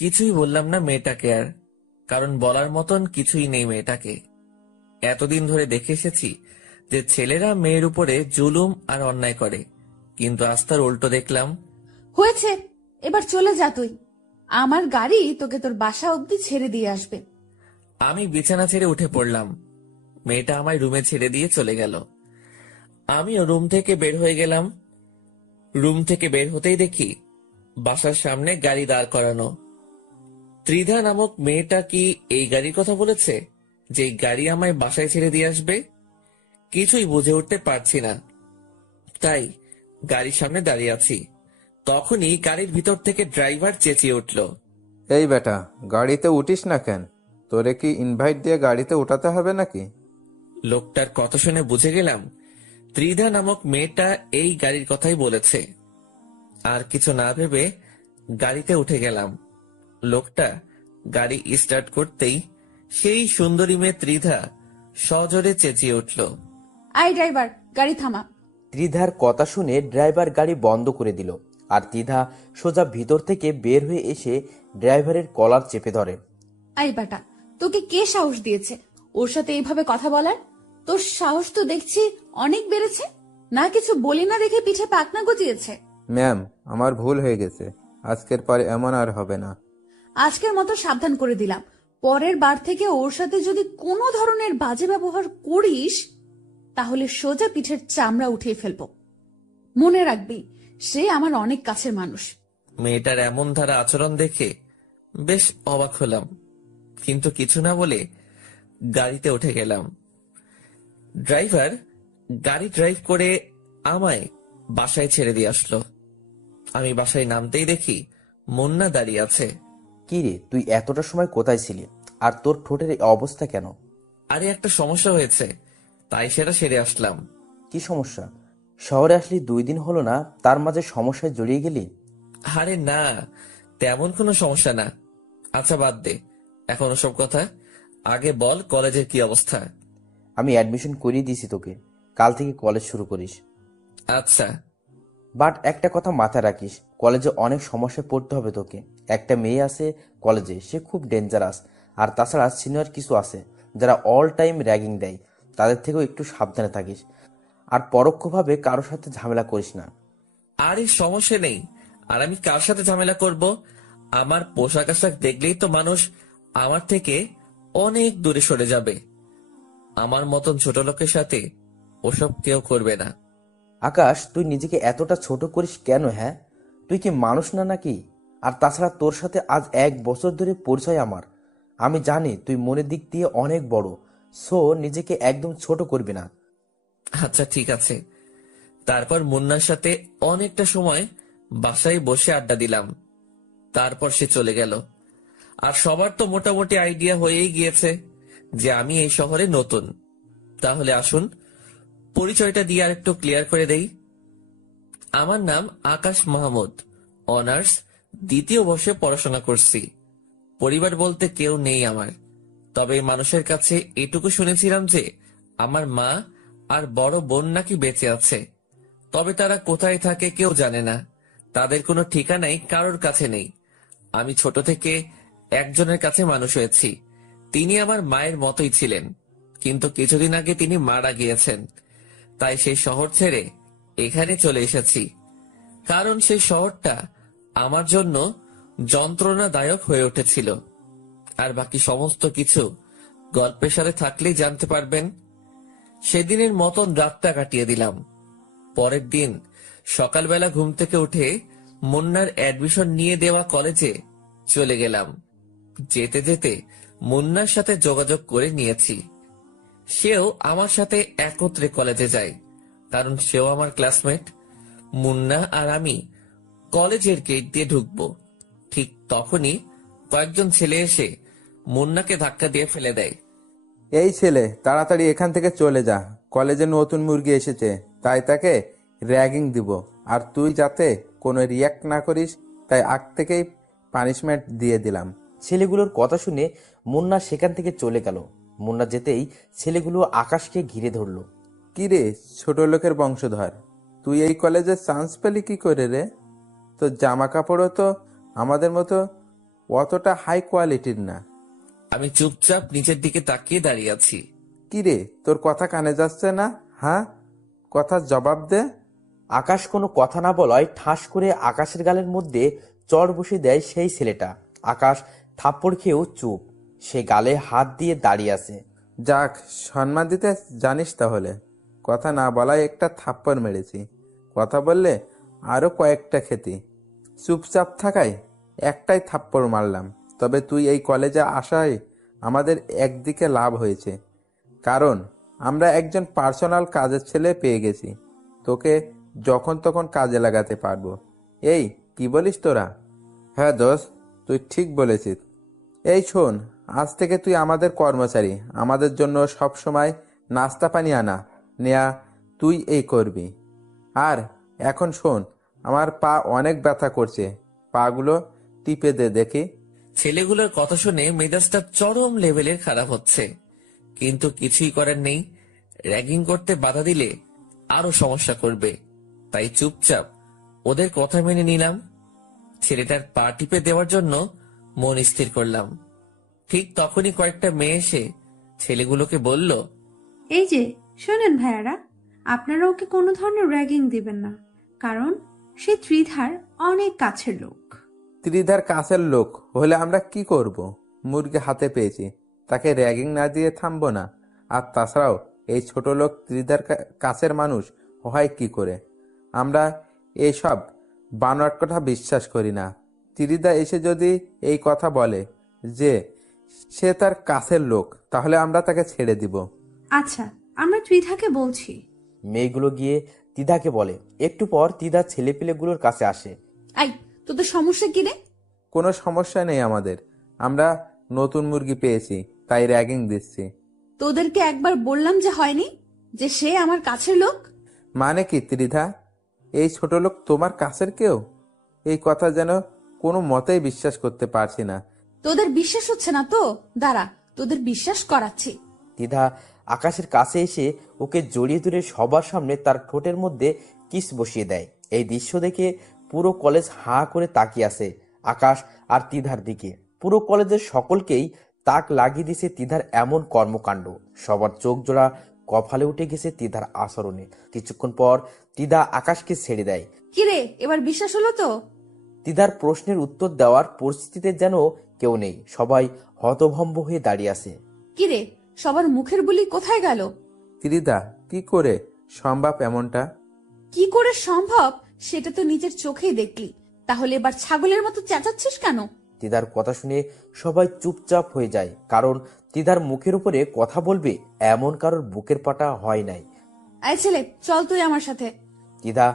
কিছুই বললাম না মেয়েটাকে আর, কারণ বলার মতন কিছুই নেই মেয়েটাকে। এতদিন ধরে দেখে এসেছি যে ছেলেরা মেয়ের উপরে জুলুম আর অন্যায় করে, কিন্তু আজ তার উল্টো দেখলাম। হয়েছে, এবার চলে যা তুই। আমার গাড়ি তোকে তোর বাসা অবধি ছেড়ে দিয়ে আসবে। আমি বিছানা ছেড়ে উঠে পড়লাম। মেয়েটা আমায় রুমে ছেড়ে দিয়ে চলে গেল। আমিও রুম থেকে বের হয়ে গেলাম। রুম থেকে বের হতেই দেখি বাসার সামনে গাড়ি দাঁড় করানো। ত্রিধা নামক মেয়েটা কি এই গাড়ির কথা বলেছে, যে গাড়ি আমায় বাসায় ছেড়ে দিয়ে আসবে? কিছুই বুঝে উঠতে পারছি না, তাই গাড়ির সামনে দাঁড়িয়ে আছি। তখনই গাড়ির ভিতর থেকে ড্রাইভার চেঁচিয়ে উঠল, এই বেটা, গাড়িতে উঠিস না কেন? তোরে কি ইনভাইট দিয়ে গাড়িতে উঠাতে হবে নাকি? লোকটার কথা শুনে বুঝে গেলাম ত্রিধা নামক মেয়েটা এই গাড়ির কথাই বলেছে। আর কিছু না ভেবে গাড়িতে উঠে গেলাম। লোকটা গাড়ি স্টার্ট করতেই সেই সুন্দরী মেয়ে ত্রিধা সজোরে চেঁচিয়ে উঠল, আই ড্রাইভার, গাড়ি থামা। ত্রিধার কথা শুনে ড্রাইভার গাড়ি বন্ধ করে দিল, আর ত্রিধা সোজা ভিতর থেকে বের হয়ে এসে ড্রাইভারের কলার চেপে ধরে। আই বাটা, তোকে কে সাহস দিয়েছে ওর সাথে এইভাবে কথা বলার? তোর সাহস তো দেখছি অনেক বেড়েছে। না কিছু বলি না দেখে পিঠে পাকনা গজিয়েছে। ম্যাম, আমার ভুল হয়ে গেছে। আজকের পরে এমন আর হবে না। আজকের মতো সাবধান করে দিলাম, পরের বার থেকে ওর সাথে যদি কোনো ধরনের বাজে ব্যবহার করিস তাহলে সোজা পিঠের চামড়া উঠিয়ে ফেলবো। মনে রাখবি, সে আমার অনেক কাছের মানুষ। মেয়েটার এমন ধারা আচরণ দেখে বেশ অবাক হলাম, কিন্তু কিছু না বলে গাড়িতে উঠে গেলাম। ড্রাইভার গাড়ি ড্রাইভ করে আমায় বাসায় ছেড়ে দিয়ে আসলো। আমি বাসায় নামতেই দেখি মুন্না দাঁড়িয়ে আছে। কি রে, তুই এতটা সময় কোথায় ছিলি? আর তোর ঠোঁটের এই অবস্থা কেন? আরে একটা সমস্যা হয়েছে, তাই সেটা সেরে আসলাম। কি সমস্যা? শহরে আসলি 2 দিন হলো না, তার মাঝে সমস্যায় জড়িয়ে গেলি? আরে না, তেমন কোনো সমস্যা না। আচ্ছা বাদ দে এখন ওসব কথা, আগে বল কলেজের কি অবস্থা। আমি অ্যাডমিশন করিয়ে দিয়েছি তোকে, কাল থেকে কলেজ শুরু করিস। আচ্ছা। বাট একটা কথা মাথায় রাখিস, কলেজে অনেক সমস্যায় পড়তে হবে তোকে। একটা মেয়ে আছে কলেজে, সে খুব ডেঞ্জারাস। আর তাছাড়া সিনিয়র কিছু আছে যারা অল টাইম র্যাগিং দেয়, তাদের থেকেও একটু সাবধানে থাকিস। আর পরোক্ষভাবে কারোর সাথে ঝামেলা করিস না। আরে সমস্যা নেই, আর আমি কার সাথে ঝামেলা করব? আমার পোশাক আশাক দেখলেই তো মানুষ আমার থেকে অনেক দূরে সরে যাবে। আমার মতন ছোট লোকের সাথে ওসব কেউ করবে না। আকাশ, তুই নিজেকে এতটা ছোট করিস কেন? হ্যাঁ, তুই কি মানুষ না নাকি? আর তাছাড়া তোর সাথে আজ 1 বছর ধরে পরিচয় আমার। আমি জানি তুই মনের দিক দিয়ে অনেক বড়। সো নিজেকে একদম ছোট করবি না। আচ্ছা ঠিক আছে। তারপর মুন্নার সাথে অনেকটা সময় বাসায় বসে আড্ডা দিলাম। তারপর সে চলে গেল। আর সবার তো মোটামুটি আইডিয়া হয়েই গিয়েছে যে আমি এই শহরে নতুন। তাহলে আসুন পরিচয়টা দিয়ে আর একটু ক্লিয়ার করে দেই। আমার নাম আকাশ মাহমুদ, অনার্স 2য় বর্ষে পড়াশোনা করছি। পরিবার বলতে কেউ নেই আমার, তবে মানুষের কাছে এটুকু শুনেছিলাম যে আমার মা আর বড় বোন নাকি বেঁচে আছে, তবে তারা কোথায় থাকে কেউ জানে না। তাদের কোনো ঠিকানাই কারোর কাছে নেই। আমি ছোট থেকে একজনের কাছে মানুষ হয়েছি। তিনি আমার মায়ের মতোই ছিলেন, কিন্তু কিছুদিন আগে তিনি মারা গিয়েছেন। তাই সেই শহর ছেড়ে এখানে চলে এসেছি, কারণ সেই শহরটা আমার জন্য যন্ত্রণাদায়ক হয়ে উঠেছিল। আর বাকি সমস্ত কিছু গল্পের সাথে থাকলেই জানতে পারবেন। সেদিনের মতন রাতটা কাটিয়ে দিলাম। পরের দিন সকালবেলা ঘুম থেকে উঠে মুন্নার অ্যাডমিশন নিয়ে দেওয়া কলেজে চলে গেলাম। যেতে যেতে মুন্নার সাথে যোগাযোগ করে নিয়েছি। সেও আমার সাথে একত্রে কলেজে যায়, কারণ সেও আমার ক্লাসমেট। মুন্না আর আমি কলেজের গেট দিয়ে ঢুকবো, ঠিক তখনই কয়েকজন ছেলে এসে মুন্নাকে ধাক্কা দিয়ে ফেলে দেয়। এই ছেলে, তাড়াতাড়ি এখান থেকে চলে যা। কলেজে নতুন মুরগি এসেছে, তাই তাকে র্যাগিং দিব। আর তুই যাতে কোনো রিয়াক্ট না করিস, তাই আগ থেকেই পানিশমেন্ট দিয়ে দিলাম। ছেলেগুলোর কথা শুনে মুন্না সেখান থেকে চলে গেল। মুন্না যেতেই ছেলেগুলো আকাশকে ঘিরে ধরলো। কি রে ছোট লোকের বংশধর, তুই এই কলেজে চান্স পেলি কি করে রে? তোর জামা কাপড়ও তো আমাদের মতো অতটা হাই কোয়ালিটির না। আমি চুপচাপ নিচের দিকে তাকিয়ে দাঁড়িয়ে আছি। কিরে, তোর কথা কানে যাচ্ছে না? হ্যাঁ, কথার জবাব দে। আকাশ কোনো কথা না বলায় ঠাস করে আকাশের গালের মধ্যে চড় বসে দেয় সেই ছেলেটা। আকাশ থাপ্পড় খেয়েও চুপ, সে গালে হাত দিয়ে দাঁড়িয়ে আছে। যাক, সম্মান দিতে জানিস তাহলে। কথা না বলায় একটা থাপ্পড় মেরেছি, কথা বললে আরো কয়েকটা খেতি। চুপচাপ থাকায় একটাই থাপ্পড় মারলাম। তবে তুই এই কলেজে আসায় আমাদের একদিকে লাভ হয়েছে, কারণ আমরা একজন পার্সোনাল কাজের ছেলে পেয়ে গেছি। তোকে যখন তখন কাজে লাগাতে পারবো। এই কি বলিস তোরা? হ্যাঁ দোস্ত, তুই ঠিক বলেছিস। এই শোন, আজ থেকে তুই আমাদের কর্মচারী। আমাদের জন্য সব সময় নাস্তা পানি আনা নেয়া তুই এই করবি। আর এখন শোন, আমার পা অনেক ব্যথা করছে, পাগুলো টিপে দে দেখি। ছেলেগুলোর কথা শুনে মেজাজটা চরম লেভেলের খারাপ হচ্ছে, কিন্তু কিছুই করার নেই। র্যাগিং করতে বাধা দিলে আরো সমস্যা করবে, তাই চুপচাপ ওদের কথা মেনে নিলাম। ছেলেটার পা টিপে দেওয়ার জন্য মন স্থির করলাম। ঠিক তখনই কয়েকটা মেয়ে এসে ছেলেগুলোকে বলল, এই যে শোনেন ভাইয়ারা, আপনারা ওকে কোনো ধরনের র্যাগিং দিবেন না, কারণ সে ত্রিধার অনেক কাছের লোক। ত্রিধার কাছের লোক হলে আমরা কি করব? মুরগি হাতে পেয়েছি, তাকে র্যাগিং না দিয়ে থামবো না? আর তাছাড়াও এই ছোট লোক ত্রিধার কাছের মানুষ হয় কি করে? আমরা এইসব বানোয়াট কথা বিশ্বাস করি না। ত্রিধা এসে যদি এই কথা বলে যে সে তার কাছের লোক, তাহলে আমরা তাকে ছেড়ে দিব। আচ্ছা, আমরা ত্রিধাকে বলছি। মেয়েগুলো গিয়ে তিধাকে বলে। একটু পর তিধা ছেলেপিলেগুলোর কাছে আসে। আই, তোদের সমস্যা কি রে? কোনো সমস্যা নেই আমাদের, আমরা নতুন মুরগি পেয়েছি তাই র্যাগিং দিচ্ছি। তোদেরকে একবার বললাম যে হয়নি, যে সে আমার কাছের লোক। মানে কি ত্রিধা, এই ছোট লোক তোমার কাছের কেউ? এই কথা যেন কোনো মতেই বিশ্বাস করতে পারছি না। তোদের বিশ্বাস হচ্ছে না তো দাঁড়া, তোদের বিশ্বাস করাচ্ছি। তিধা আকাশের কাছে এসে ওকে জড়িয়ে ধরে সবার সামনে তার ঠোঁটের মধ্যে কিস বসিয়ে দেয়। এই দৃশ্য দেখে পুরো কলেজ হাঁ করে তাকিয়ে আছে আকাশ আর তিধার দিকে। পুরো কলেজের সকলকেই তাক লাগিয়ে দিয়েছে তিধার এমন কর্মকাণ্ড। সবার চোখ জোড়া কপালে উঠে গেছে তিধার আচরণে। কিছুক্ষণ পর তিধা আকাশকে ছেড়ে দেয়। কিরে, এবার বিশ্বাস হলো তো? তিধার প্রশ্নের উত্তর দেওয়ার পরিস্থিতিতে যেন কেউ নেই, সবাই হতভম্ব হয়ে দাঁড়িয়ে আছে। কিরে, সবার মুখের বুলি কোথায় গেল? ত্রিধা, কি করে সম্ভব এমনটা? কি করে সম্ভব সেটা তো নিজের চোখেই দেখলি, তাহলে এবার ছাগলের মতো চেঁচাচ্ছিস কেন? তিধার কথা শুনে সবাই চুপচাপ হয়ে যায়, কারণ তিধার মুখের উপরে কথা বলবে এমন কারোর বুকের পাটা হয় নাই। আয় ছেলে, চল তুই আমার সাথে। তিধা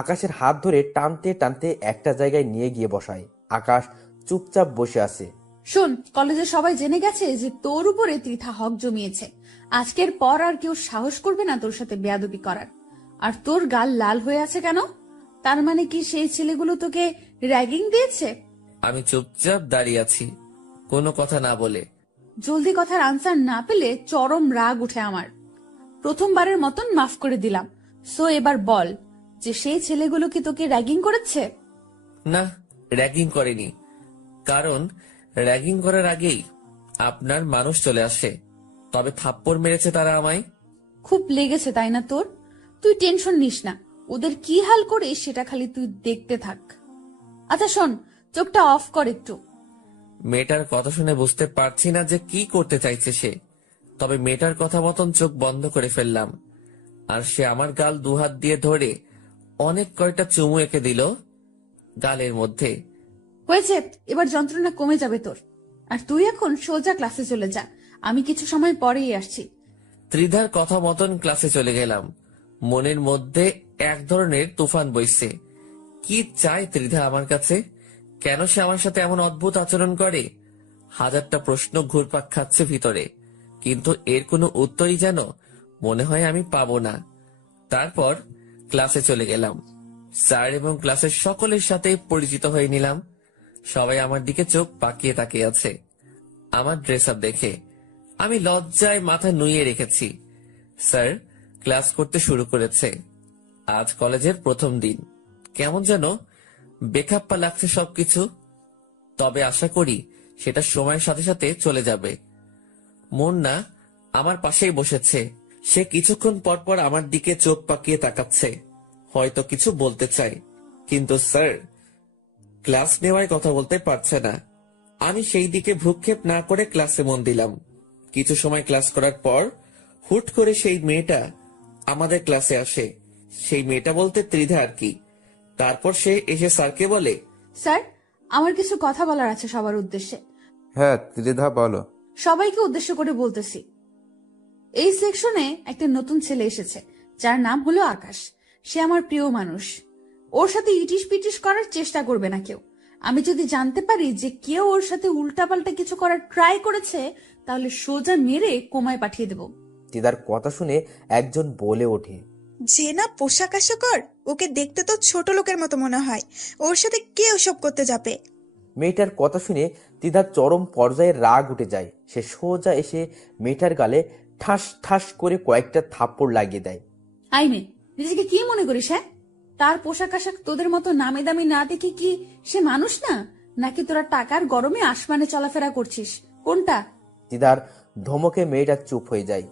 আকাশের হাত ধরে টানতে টানতে একটা জায়গায় নিয়ে গিয়ে বসায়। আকাশ চুপচাপ বসে আছে। শোন, কলেজে সবাই জেনে গেছে যে তোর উপরে ত্রিধা হক জমিয়েছে। আজকের পর আর কেউ সাহস করবে না তোর সাথে বেয়াদবি করার। আর তোর গাল লাল হয়ে আছে কেন? তার মানে কি সেই ছেলেগুলো তোকে র্যাগিং দিয়েছে? আমি চুপচাপ দাঁড়িয়ে আছি, কোনো কথা না বলে। জলদি কথার আনসার না পেলে চরম রাগ উঠে আমার। প্রথমবারের মতন মাফ করে দিলাম, সো এবার বল যে সেই ছেলেগুলো কি তোকে র্যাগিং করেছে? না, র্যাগিং করেনি, কারণ র্যাগিং করার আগেই আপনার মানুষ চলে আসে। তবে থাপ্পড় মেরেছে তারা আমায়। খুব লেগেছে তাই না তোর? তুই টেনশন নিস না, ওদের কি হাল করে সেটা খালি তুই দেখতে থাক। আচ্ছা শোন, চোখটা অফ কর একটু। মেয়েটার কথা শুনে বুঝতে পারছি না যে কি করতে চাইছে সে, তবে মেয়েটার কথা মতন চোখ বন্ধ করে ফেললাম। আর সে আমার গাল দুহাত দিয়ে ধরে অনেক কয়টা চুমু এঁকে দিল গালের মধ্যে। হয়েছে, এবার যন্ত্রণা কমে যাবে তোর। আর তুই এখন সোজা ক্লাসে চলে যা, আমি কিছু সময় পরেই আসছি। ত্রিধার কথা মতন ক্লাসে চলে গেলাম। মনের মধ্যে এক ধরনের তুফান বইছে। কি চায় ত্রিধা আমার কাছে? কেন সে আমার সাথে এমন অদ্ভুত আচরণ করে? হাজারটা প্রশ্ন ঘুরপাক খাচ্ছে ভিতরে, কিন্তু এর কোনো উত্তরই যেন মনে হয় আমি পাবো না। তারপর ক্লাসে চলে গেলাম। স্যার এবং ক্লাসের সকলের সাথে পরিচিত হয়ে নিলাম। সবাই আমার দিকে চোখ পাকিয়ে তাকিয়ে আছে আমার ড্রেস আপ দেখে। আমি লজ্জায় মাথা নুইয়ে রেখেছি। স্যার ক্লাস করতে শুরু করেছে। আজ কলেজের প্রথম দিন, কেমন যেন বেখাপ্পা লাগছে সবকিছু। তবে আশা করি সেটা সময়ের সাথে সাথে চলে যাবে। মুন্না আমার পাশেই বসেছে। সে কিছুক্ষণ পর পর আমার দিকে চোখ পাকিয়ে তাকাচ্ছে, হয়তো কিছু বলতে চায়, কিন্তু স্যার ক্লাস নেওয়ায় কথা বলতে পারছে না। আমি সেই দিকে ভ্রুক্ষেপ না করে ক্লাসে মন দিলাম। কিছু সময় ক্লাস করার পর হুট করে সেই মেয়েটা আমাদের ক্লাসে আসে। সেই মেয়েটা বলতে ত্রিধা আর কি। তারপর সে এসে স্যারকে বলে, স্যার, আমার কিছু কথা বলার আছে সবার উদ্দেশ্যে। হ্যাঁ ত্রিধা বলো। সবাইকে উদ্দেশ্য করে বলতেছি। এই সেকশনে একটা নতুন ছেলে এসেছে, যার নাম হলো আকাশ। সে আমার প্রিয় মানুষ। ওর সাথে ইটিস পিটিস করার চেষ্টা করবে না কেউ। আমি যদি জানতে পারি যে কেউ ওর সাথে উল্টাপাল্টা কিছু করার ট্রাই করেছে, তাহলে সোজা মেরে কোমায় পাঠিয়ে দেব। তিদার কথা শুনে একজন বলে ওঠে, যে না পোশাক আশাকর, ওকে দেখতে তো ছোট লোকের মতো মনে হয়। ওর সাথে কে ওসব করতে যাবে? মেয়েটার কথা শুনে তিদার চরম পর্যায়ে রাগ উঠে যায়। সে সোজা এসে মেয়েটার গালে ঠাস ঠাস করে কয়েকটা থাপ্পড় লাগিয়ে দেয়। আইনে, নিজেকে কি মনে করিস? হ্যাঁ, তার পোশাক আশাক তোদের মতো নামি দামি না দেখে কি সে মানুষ না? নাকি তোরা টাকার গরমে আসমানে চলাফেরা করছিস? কোনটা? তিদার ধমকে মেয়েটা চুপ হয়ে যায়।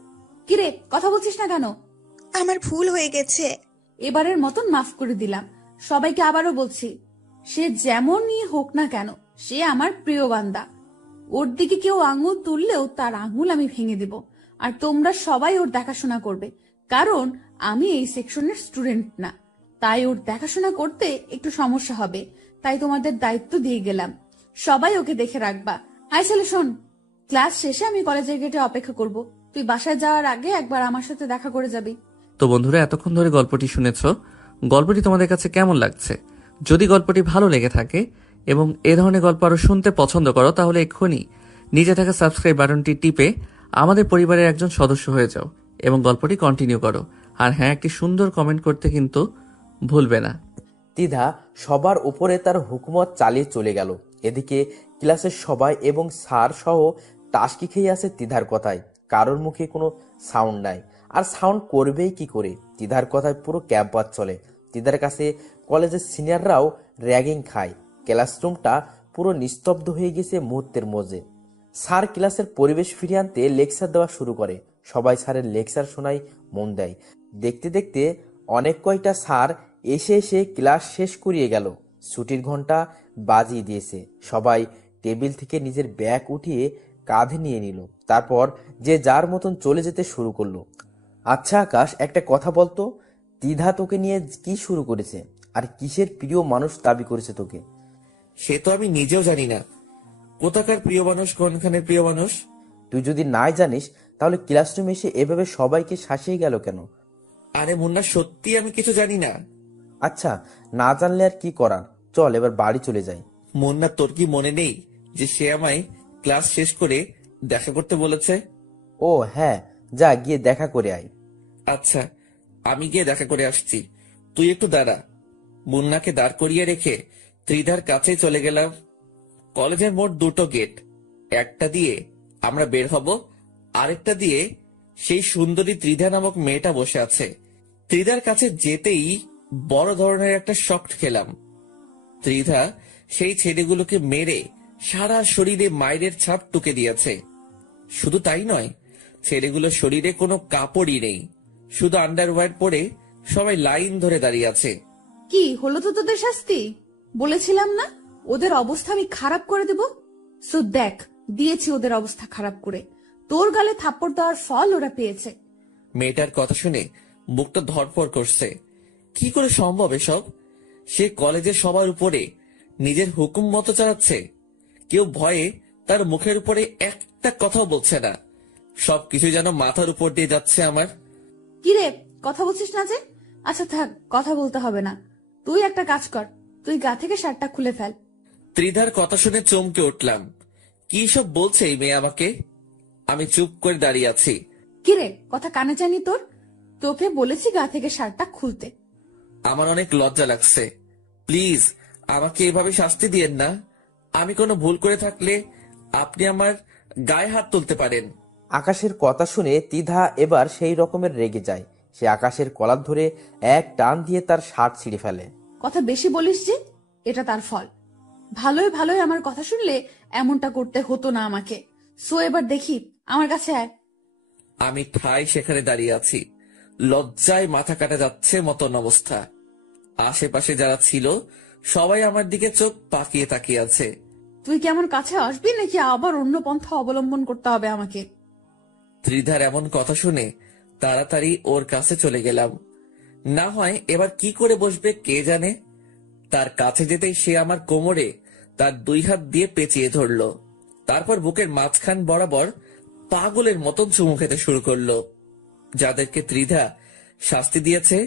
কিরে, কথা বলছিস না কেন? আমার ভুল হয়ে গেছে। এবারের মতন মাফ করে দিলাম। সবাইকে আবারও বলছি, সে যেমনই হোক না কেন, সে আমার প্রিয় বান্দা। ওর দিকে কেউ আঙুল তুললেও তার আঙুল আমি ভেঙে দিব। আর তোমরা সবাই ওর দেখাশোনা করবে, কারণ আমি এই সেকশনের স্টুডেন্ট না। তাই ওর দেখাশোনা করতে একটু সমস্যা হবে, তাই তোমাদের দায়িত্ব দিয়ে গেলাম। সবাই ওকে দেখে রাখবা। হাই ছেলে, শোন, ক্লাস শেষে আমি কলেজের গেটে অপেক্ষা করব। তুই বাসায় যাওয়ার আগে একবার আমার সাথে দেখা করে যাবি। তো বন্ধুরা, এতক্ষণ ধরে গল্পটি শুনেছো। গল্পটি তোমাদের কাছে কেমন লাগছে? যদি গল্পটি ভালো লেগে থাকে এবং এ ধরনের গল্প আরো শুনতে পছন্দ করো, তাহলে এক্ষুনি নিচে থাকা সাবস্ক্রাইব বাটনটি টিপে আমাদের পরিবারের একজন সদস্য হয়ে যাও এবং গল্পটি কন্টিনিউ করো। আর হ্যাঁ, একটি সুন্দর কমেন্ট করতে কিন্তু ভুলবে না। তিধা সবার উপরে তার হুকুমত চালিয়ে চলে গেল। এদিকে ক্লাসের সবাই এবং স্যার সহ টাসকি খেয়ে আছে তিধার কথায়। কারোর মুখে কোনো সাউন্ড নাই, আর সাউন্ড করবেই কি করে? তিধার কথায় পুরো ক্যাম্পাস চলে। তিধার কাছে কলেজের সিনিয়ররাও র্যাগিং খায়। ক্লাসরুমটা পুরো নিস্তব্ধ হয়ে গেছে মুহূর্তের মধ্যে। স্যার ক্লাসের পরিবেশ ফিরিয়ে আনতে লেকচার দেওয়া শুরু করে। সবাই স্যারের লেকচার শোনায় মন দেয়। দেখতে দেখতে অনেক কয়টা স্যার এসে এসে ক্লাস শেষ করিয়ে গেল। ছুটির ঘন্টা বাজিয়ে দিয়েছে। সবাই টেবিল থেকে নিজের ব্যাগ উঠিয়ে কাঁধে নিয়ে নিল। তারপর যে যার মতন চলে যেতে শুরু করলো। আচ্ছা আকাশ, একটা কথা বলতো, দ্বিধা তোকে নিয়ে কি শুরু করেছে? আর কিসের প্রিয় মানুষ দাবি করেছে তোকে? সে তো আমি নিজেও জানি না কোথাকার প্রিয় মানুষ, কোনখানের প্রিয় মানুষ। তুই যদি নাই জানিস, তাহলে ক্লাসরুমে এসে এভাবে সবাইকে শাসিয়ে গেল কেন? আরে মুন্না, সত্যি আমি কিছু জানি না। আচ্ছা, না জানলে আর কি করার, চল এবার বাড়ি চলে যাই। মুন্না, তোর কি মনে নেই যে সে আমায় ক্লাস শেষ করে দেখা করতে বলেছে? ও হ্যাঁ, যা গিয়ে দেখা করে আয়। আচ্ছা, আমি গিয়ে দেখা করে আসছি, তুই একটু দাঁড়া। মুন্নাকে দাঁড় করিয়ে রেখে ত্রিধার কাছে চলে গেলাম। কলেজের মোট দুটো গেট, একটা দিয়ে আমরা বের হব, আরেকটা দিয়ে সেই সুন্দরী ত্রিধা নামক মেয়েটা বসে আছে। ত্রিধার কাছে যেতেই বড় ধরনের একটা শক খেলাম। ত্রিধা সেই ছেলেগুলোকে মেরে সারা শরীরে মায়ের ছাপ টুকে দিয়েছে। শুধু তাই নয়, ছেলেগুলোর শরীরে কোনো কাপড়ই নেই, শুধু আন্ডারওয়্যার পরে সবাই লাইন ধরে দাঁড়িয়ে আছে। কি হলো তো তোদের শাস্তি? বলেছিলাম না ওদের অবস্থা আমি খারাপ করে দেব? সো দেখ, দিয়েছি ওদের অবস্থা খারাপ করে। তোর গালে থাপ্পড় দেওয়ার ফল ওরা পেয়েছে। মেয়েটার কথা শুনে বুকটা ধড়ফড় করছে। কি করে সম্ভব এসব? সে কলেজের সবার উপরে নিজের হুকুম মতো চালাচ্ছে। কেউ ভয়ে তার মুখের উপরে একটা কথাও বলছে না। সবকিছু যেন মাথার উপর দিয়ে যাচ্ছে আমার। কিরে, কথা বলছিস না যে? আচ্ছা থাক, কথা বলতে হবে না। তুই একটা কাজ কর, তুই গা থেকে শার্টটা খুলে ফেল। ত্রিধার কথা শুনে চমকে উঠলাম। কি সব বলছে এই মেয়ে আমাকে? আমি চুপ করে দাঁড়িয়ে আছি। কিরে, কথা কানে জানি তোর? তোকে বলেছি গা থেকে শার্টটা খুলতে। আমার অনেক লজ্জা লাগছে, প্লিজ আমাকে এভাবে শাস্তি দিয়েন না। আমি কোনো ভুল করে থাকলে আপনি আমার গায়ে হাত তুলতে পারেন। আকাশের কথা শুনে তিধা এবার সেই রকমের রেগে যায়। সে আকাশের কলার ধরে এক টান দিয়ে তার শার্ট ছিঁড়ে ফেলে। কথা বেশি বলিস যে, এটা তার ফল। ভালোই ভালোই আমার কথা শুনলে এমনটা করতে হতো না আমাকে। সো এবার দেখি, আমার কাছে আয়। আমি ঠাই সেখানে দাঁড়িয়ে আছি, লজ্জায় মাথা কাটা যাচ্ছে মতন অবস্থা। আশেপাশে যারা ছিল সবাই আমার দিকে চোখ পাকিয়ে তাকিয়ে আছে। তুই কি আমার কাছে আসবি নাকি আবার অন্য পন্থা অবলম্বন করতে হবে আমাকে? ত্রিধার এমন কথা শুনে তাড়াতাড়ি ওর কাছে চলে গেলাম। না হয় এবার কি করে বসবে কে জানে। তার কাছে যেতেই সে আমার কোমরে তার 2 হাত দিয়ে পেঁচিয়ে ধরলো। তারপর বুকের মাঝখান বরাবর পাগলের মতন চুমু খেতে শুরু করলো। যাদেরকে ত্রিধা শাস্তি দিয়েছে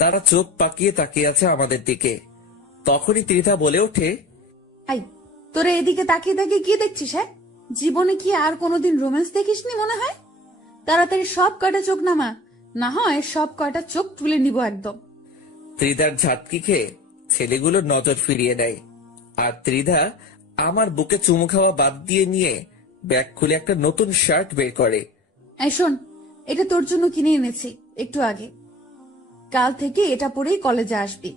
তারা চোখ পাকিয়ে তাকিয়ে আছে আমাদের দিকে। তখনই ত্রিধা বলে ওঠে, আই, তোরে এদিকে তাকিয়ে তাকিয়ে কি দেখছিস? হ্যাঁ, জীবনে কি আর কোনোদিন রোম্যান্স দেখিসনি মনে হয়? তাড়াতাড়ি সব কয়টা চোখ নামা, না হয় সব কয়টা চোখ তুলে নিব একদম। ত্রিধার ঝাটকি খেয়ে ছেলেগুলো নজর ফিরিয়ে নেয়। আর ত্রিধা আমার বুকে চুমু খাওয়া বাদ দিয়ে নিয়ে ব্যাগ খুলে একটা নতুন শার্ট বের করে। এই শোন, এটা তোর জন্য কিনে এনেছি একটু আগে। কাল থেকে এটা পরেই কলেজে আসবি।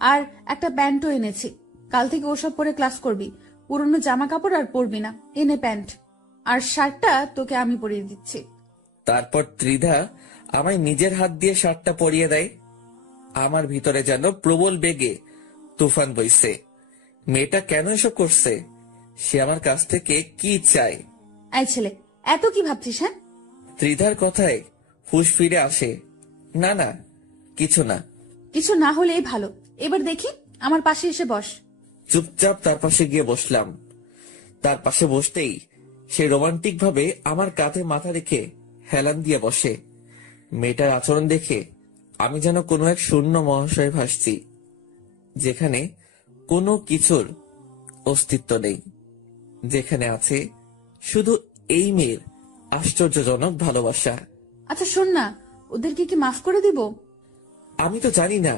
আর একটা প্যান্টও এনেছি, কাল থেকে ওসব পরে ক্লাস করবি। পুরনো জামা কাপড় আর পরবি না। এনে প্যান্ট, আর শার্টটা তোকে আমি পরিয়ে দিচ্ছি। তারপর ত্রিধা আমায় নিজের হাত দিয়ে শার্টটা পরিয়ে দেয়। আমার ভিতরে যেন প্রবল বেগে তুফান বইছে। মেয়েটা কেন এসব করছে? সে আমার কাছ থেকে কি চায়? এই ছেলে, এত কি ভাবছিস? হ্যাঁ, ত্রিধার কথায় হুঁশ ফিরে আসে। না না, কিছু না। কিছু না হলেই ভালো। এবার দেখি, আমার পাশে এসে বস। চুপচাপ তার পাশে গিয়ে বসলাম। তার পাশে বসতেই সে রোমান্টিক ভাবে আমার কাঁধে মাথা রেখে হেলান দিয়ে বসে। মেয়েটার আচরণ দেখে আমি যেন কোনো এক শূন্য মহাশয়ে ভাসছি, যেখানে কোনো কিছুর অস্তিত্ব নেই, যেখানে আছে শুধু এই মেয়ের আশ্চর্যজনক ভালোবাসা। আচ্ছা শোন না, ওদেরকে কি মাফ করে দিব? আমি তো জানি না,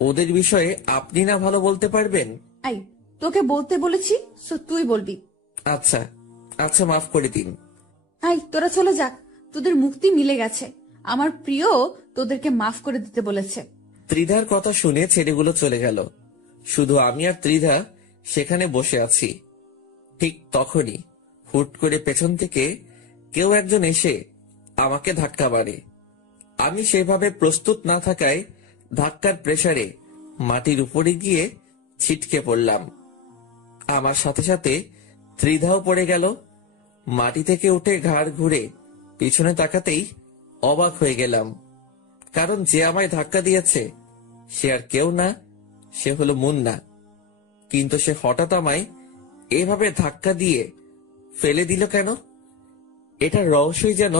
ওদের বিষয়ে আপনি না ভালো বলতে পারবেন। এই, তোকে বলতে বলেছি, সো তুই বলবি। আচ্ছা আচ্ছা, মাফ করে দিন। এই, তোরা চলে যা, তোদের মুক্তি মিলে গেছে। আমার প্রিয় তোদেরকে মাফ করে দিতে বলেছে। ত্রিধার কথা শুনে ছেলেগুলো চলে গেল। শুধু আমি আর ত্রিধা সেখানে বসে আছি। ঠিক তখনই হুট করে পেছন থেকে কেউ একজন এসে আমাকে ধাক্কা মারে। আমি সেভাবে প্রস্তুত না থাকায় ধাক্কার প্রেসারে মাটির উপরে গিয়ে ছিটকে পড়লাম। আমার সাথে সাথে ত্রিধাও পড়ে গেল। মাটি থেকে উঠে ঘাড় ঘুরে পিছনে তাকাতেই অবাক হয়ে গেলাম, কারণ যে আমায় ধাক্কা দিয়েছে সে আর কেউ না, সে হলো মুন্না। কিন্তু সে হঠাৎ আমায় এভাবে ধাক্কা দিয়ে ফেলে দিল কেন? এটার রহস্যই যেন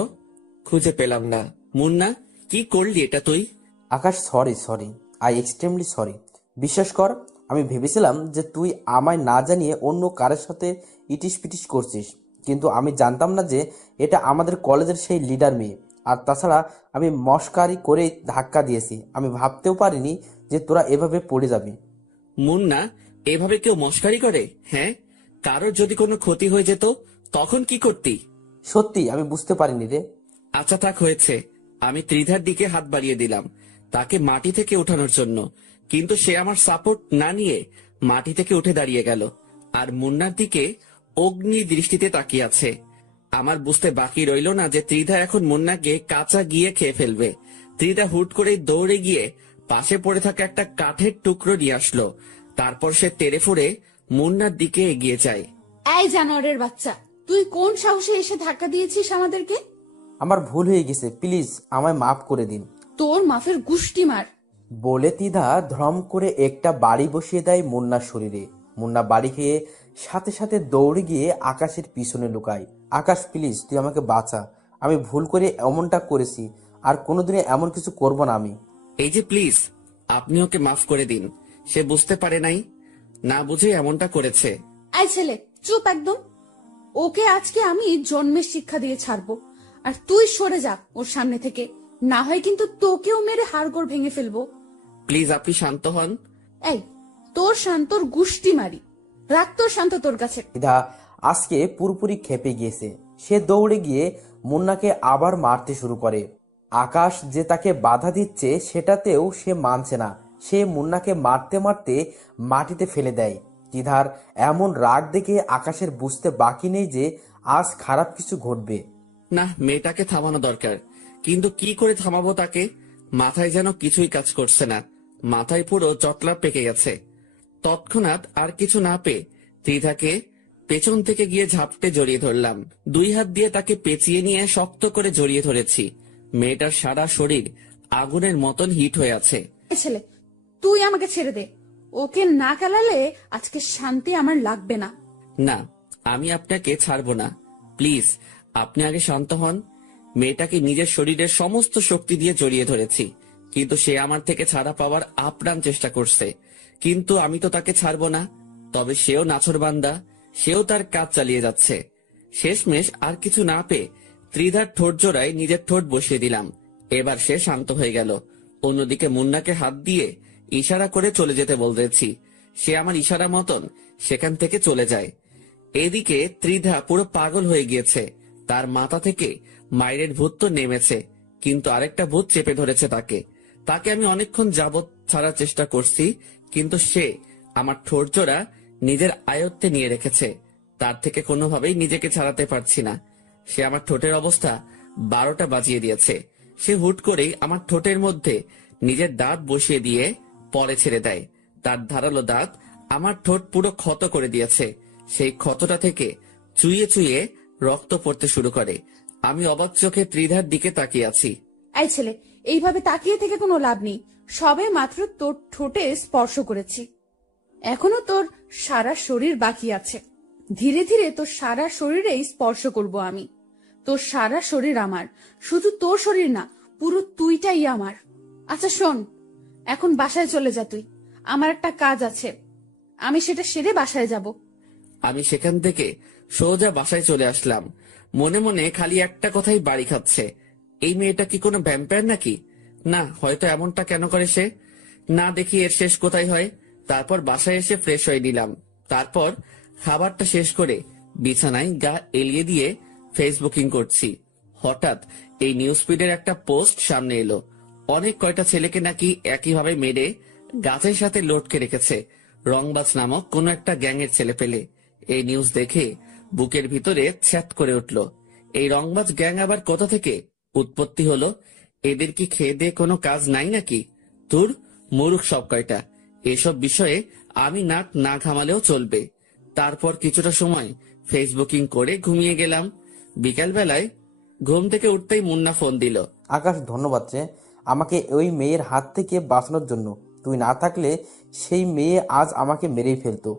খুঁজে পেলাম না। মুন্না, কি করলি এটা তুই? আকাশ, সরি, আই এক্সট্রিমলি সরি। বিশ্বাস কর, আমি ভেবেছিলাম যে তুই আমায় না জানিয়ে অন্য কারের সাথে ইটিস পিটিস করছিস, কিন্তু আমি জানতাম না যে এটা আমাদের কলেজের সেই লিডার মেয়ে। আর তাছাড়া আমি মস্কারি করে ধাক্কা দিয়েছি, আমি ভাবতেও পারিনি যে তোরা এভাবে পড়ে যাবি। মুন্না, এভাবে কেউ মস্কারি করে? হ্যাঁ, কারোর যদি কোনো ক্ষতি হয়ে যেত তখন কি করতি? সত্যি আমি বুঝতে পারিনি রে। আচ্ছা থাক, হয়েছে। আমি ত্রিধার দিকে হাত বাড়িয়ে দিলাম তাকে মাটি থেকে ওঠানোর জন্য, কিন্তু সে আমার সাপোর্ট না নিয়ে মাটি থেকে উঠে দাঁড়িয়ে গেল আর মুন্নার দিকে অগ্নি দৃষ্টিতে তাকিয়ে আছে। আমার বুঝতে বাকি রইল না যে ত্রিধা এখন মুন্নাকে কাঁচা গিয়ে খেয়ে ফেলবে। ত্রিধা হুট করে দৌড়ে গিয়ে পাশে পড়ে থাকা একটা কাঠের টুকরো নিয়ে আসলো। তারপর সে তেড়ে ফুড়ে মুন্নার দিকে এগিয়ে যায়। এই জানোয়ারের বাচ্চা, তুই কোন সাহসে এসে ধাক্কা দিয়েছিস আমাদেরকে? আমার ভুল হয়ে গেছে, প্লিজ আমায় মাফ করে দিন। তোর মাফের গুষ্টি মার। বলে তিধা ধরম করে একটা বাড়ি বসিয়ে দেয় মুন্নার শরীরে। মুন্না বাড়ি খেয়ে সাথে সাথে দৌড়ে গিয়ে আকাশের পিছনে লুকায়। আকাশ, প্লিজ তুই আমাকে বাঁচা, আমি ভুল করে এমনটা করেছি, আর কোনোদিনও এমন কিছু করব না আমি। এই যে প্লিজ, আপনি ওকে মাফ করে দিন। সে বুঝতে পারে নাই, না বুঝে এমনটা করেছে। এই ছেলে, চুপ একদম। ওকে আজকে আমি জন্মের শিক্ষা দিয়ে ছাড়বো, আর তুই সরে যা ওর সামনে থেকে, না হয় কিন্তু তোকেও মেরে হাড়গোড় ভেঙে ফেলবো। প্লিজ আপনি শান্ত হন। এই, তোর শান্তর গুষ্টি মারি। রাখ তোর শান্ত তোর কাছে। তিধা আজকে পুরোপুরি খেপে গিয়েছে। সে দৌড়ে গিয়ে মুন্নাকে আবার মারতে শুরু করে। আকাশ যে তাকে বাধা দিচ্ছে সেটাতেও সে মানছে না। সে মুন্নাকে মারতে মারতে মাটিতে ফেলে দেয়। ত্রিধার এমন রাগ দেখে আকাশের বুঝতে বাকি নেই যে আজ খারাপ কিছু ঘটবে। না, মেয়েটাকে থামানো দরকার, কিন্তু কি করে থামাবো তাকে? মাথায় যেন কিছুই কাজ করছে না, মাথায় পুরো জটলা পেকে গেছে। তৎক্ষণাৎ আর কিছু না পেয়ে ত্রিধাকে পেছন থেকে গিয়ে ঝাপটে জড়িয়ে ধরলাম। 2 হাত দিয়ে তাকে পেঁচিয়ে নিয়ে শক্ত করে জড়িয়ে ধরেছি। মেয়েটার সারা শরীর আগুনের মতন হিট হয়ে আছে। এই ছেলে, তুই আমাকে ছেড়ে দে। ওকে না কেলালে আজকে শান্তি আমার লাগবে না। না, আমি আপনাকে ছাড়বো না। প্লিজ, আপনি আগে শান্ত হন। মেয়েটাকে নিজের শরীরের সমস্ত শক্তি দিয়ে জড়িয়ে ধরেছি, কিন্তু সে আমার থেকে ছাড়া পাওয়ার আপ্রাণ চেষ্টা করছে। কিন্তু আমি তো তাকে ছাড়বো না। তবে সেও নাছোড়বান্দা, সেও তার কাজ চালিয়ে যাচ্ছে। শেষমেশ আর কিছু না পেয়ে ত্রিধার ঠোঁট জোড়ায় নিজের ঠোঁট বসিয়ে দিলাম। এবার সে শান্ত হয়ে গেল। অন্যদিকে মুন্নাকে হাত দিয়ে ইশারা করে চলে যেতে বলতেছি। সে আমার ইশারা মতন সেখান থেকে চলে যায়। এদিকে ত্রিধা পুরো পাগল হয়ে গিয়েছে। তার মাথা থেকে মায়ের ভূত তো নেমেছে, কিন্তু আরেকটা ভূত চেপে ধরেছে তাকে। তাকে আমি অনেকক্ষণ যাবৎ ছাড়ার চেষ্টা করছি, কিন্তু সে আমার ঠোঁট জোড়া নিজের আয়ত্তে নিয়ে রেখেছে। তার থেকে কোনোভাবেই নিজেকে ছাড়াতে পারছি না। সে আমার ঠোঁটের অবস্থা 12টা বাজিয়ে দিয়েছে। সে হুট করেই আমার ঠোঁটের মধ্যে নিজের দাঁত বসিয়ে দিয়ে পরে ছেড়ে দেয়। তার ধারালো দাঁত আমার ঠোঁট পুরো ক্ষত করে দিয়েছে। সেই ক্ষতটা থেকে চুইয়ে চুইয়ে রক্ত পড়তে শুরু করে। আমি অবাক চোখে ত্রিধার দিকে তাকিয়ে আছি। এই ছেলে, এইভাবে তাকিয়ে থেকে কোনো লাভ নেই। সবে মাত্র তোর ঠোঁটে স্পর্শ করেছি, এখনো তোর সারা শরীর বাকি আছে। ধীরে ধীরে তোর সারা শরীরে স্পর্শ করব আমি। তোর সারা শরীর আমার, শুধু তোর শরীর না, পুরো তুইটাই আমার। আচ্ছা শোন, এখন বাসায় চলে যা তুই। আমার একটা কাজ আছে, আমি সেটা সেরে বাসায় যাব। আমি সেখান থেকে সোজা বাসায় চলে আসলাম। মনে মনে খালি একটা কথাই বাড়ি খাচ্ছে, এই মেয়েটা কি কোনো ভ্যাম্পায়ার নাকি? না, হয়তো এমনটা কেন করে সে? না দেখি এর শেষ কোথায় হয়। তারপর বাসায় এসে ফ্রেশ হয়ে নিলাম। তারপর খাবারটা শেষ করে বিছানায় গা এলিয়ে দিয়ে ফেসবুকিং করছি। হঠাৎ এই নিউজ ফিডের একটা পোস্ট সামনে এলো। অনেক কয়টা ছেলেকে নাকি একইভাবে মেরে গাছের সাথে লটকে রেখেছে রংবাজ নামক কোন একটা গ্যাংয়ের ছেলে পেলে। এই নিউজ দেখে বুকের ভিতরে ছ্যাত করে উঠল। এই রংবাজ গ্যাং আবার কোথা থেকে উৎপত্তি হলো? এদের কি খেয়ে দিয়ে কোনো কাজ নাই নাকি? তোর মূর্খ সব কয়টা। এসব বিষয়ে আমি নাক না ঘামালেও চলবে। তারপর কিছুটা সময় ফেসবুকিং করে ঘুমিয়ে গেলাম। বিকাল বেলায় ঘুম থেকে উঠতেই মুন্না ফোন দিল। আকাশ, ধন্যবাদ রে আমাকে ওই মেয়ের হাত থেকে বাঁচানোর জন্য। তুই না থাকলে সেই মেয়ে আজ আমাকে মেরেই ফেলতো।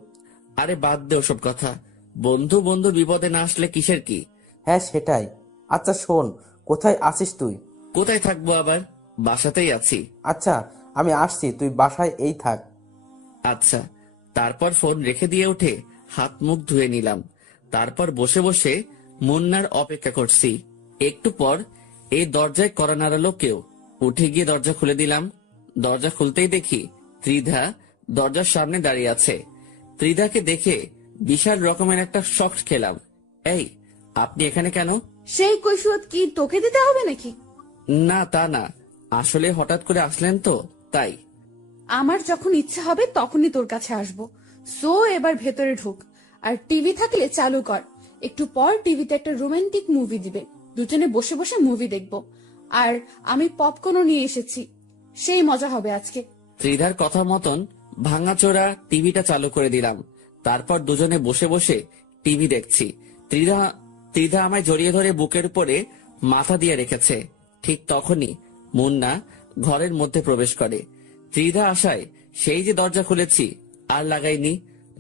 আরে বাদ দে ওসব কথা। বন্ধু বন্ধু বিপদে না আসলে কিসের কি? হ্যাঁ সেটাই। আচ্ছা শোন, কোথায় আছিস তুই? কোথায় থাকবো আবার, বাসাতেই আছি। আচ্ছা আমি আসছি, তুই বাসায় এই থাক। আচ্ছা। তারপর ফোন রেখে দিয়ে উঠে হাত মুখ ধুয়ে নিলাম। তারপর বসে বসে মুন্নার অপেক্ষা করছি। একটু পর এই দরজায় কড়া নাড়ালো কেউ। উঠে গিয়ে দরজা খুলে দিলাম। দরজা খুলতেই দেখি ত্রিধা দরজার সামনে দাঁড়িয়ে আছে। ত্রিধাকে দেখে বিশাল রকমের একটা শক খেলাম। এই, আপনি এখানে কেন? সেই কৈফিয়ত কি তোকে দিতে হবে নাকি? না, তা না, আসলে হঠাৎ করে আসলেন তো তাই। আমার যখন ইচ্ছা হবে তখনই তোর কাছে আসবো। সো এবার ভেতরে ঢুক, আর টিভি থাকলে চালু কর। একটু পর টিভিতে একটা রোমান্টিক মুভি দিবে, দুজনে বসে বসে মুভি দেখবো। আর আমি পপকর্নও নিয়ে এসেছি, সেই মজা হবে আজকে। ত্রিধার কথা মতন ভাঙাচোরা টিভিটা চালু করে দিলাম। তারপর দুজনে বসে বসে টিভি দেখছি। ত্রিধা আমায় জড়িয়ে ধরে বুকের উপরে মাথা দিয়ে রেখেছে। ঠিক তখনই মুন্না ঘরের মধ্যে প্রবেশ করে। ত্রিধা আসায় সেই যে দরজা খুলেছি আর লাগাইনি।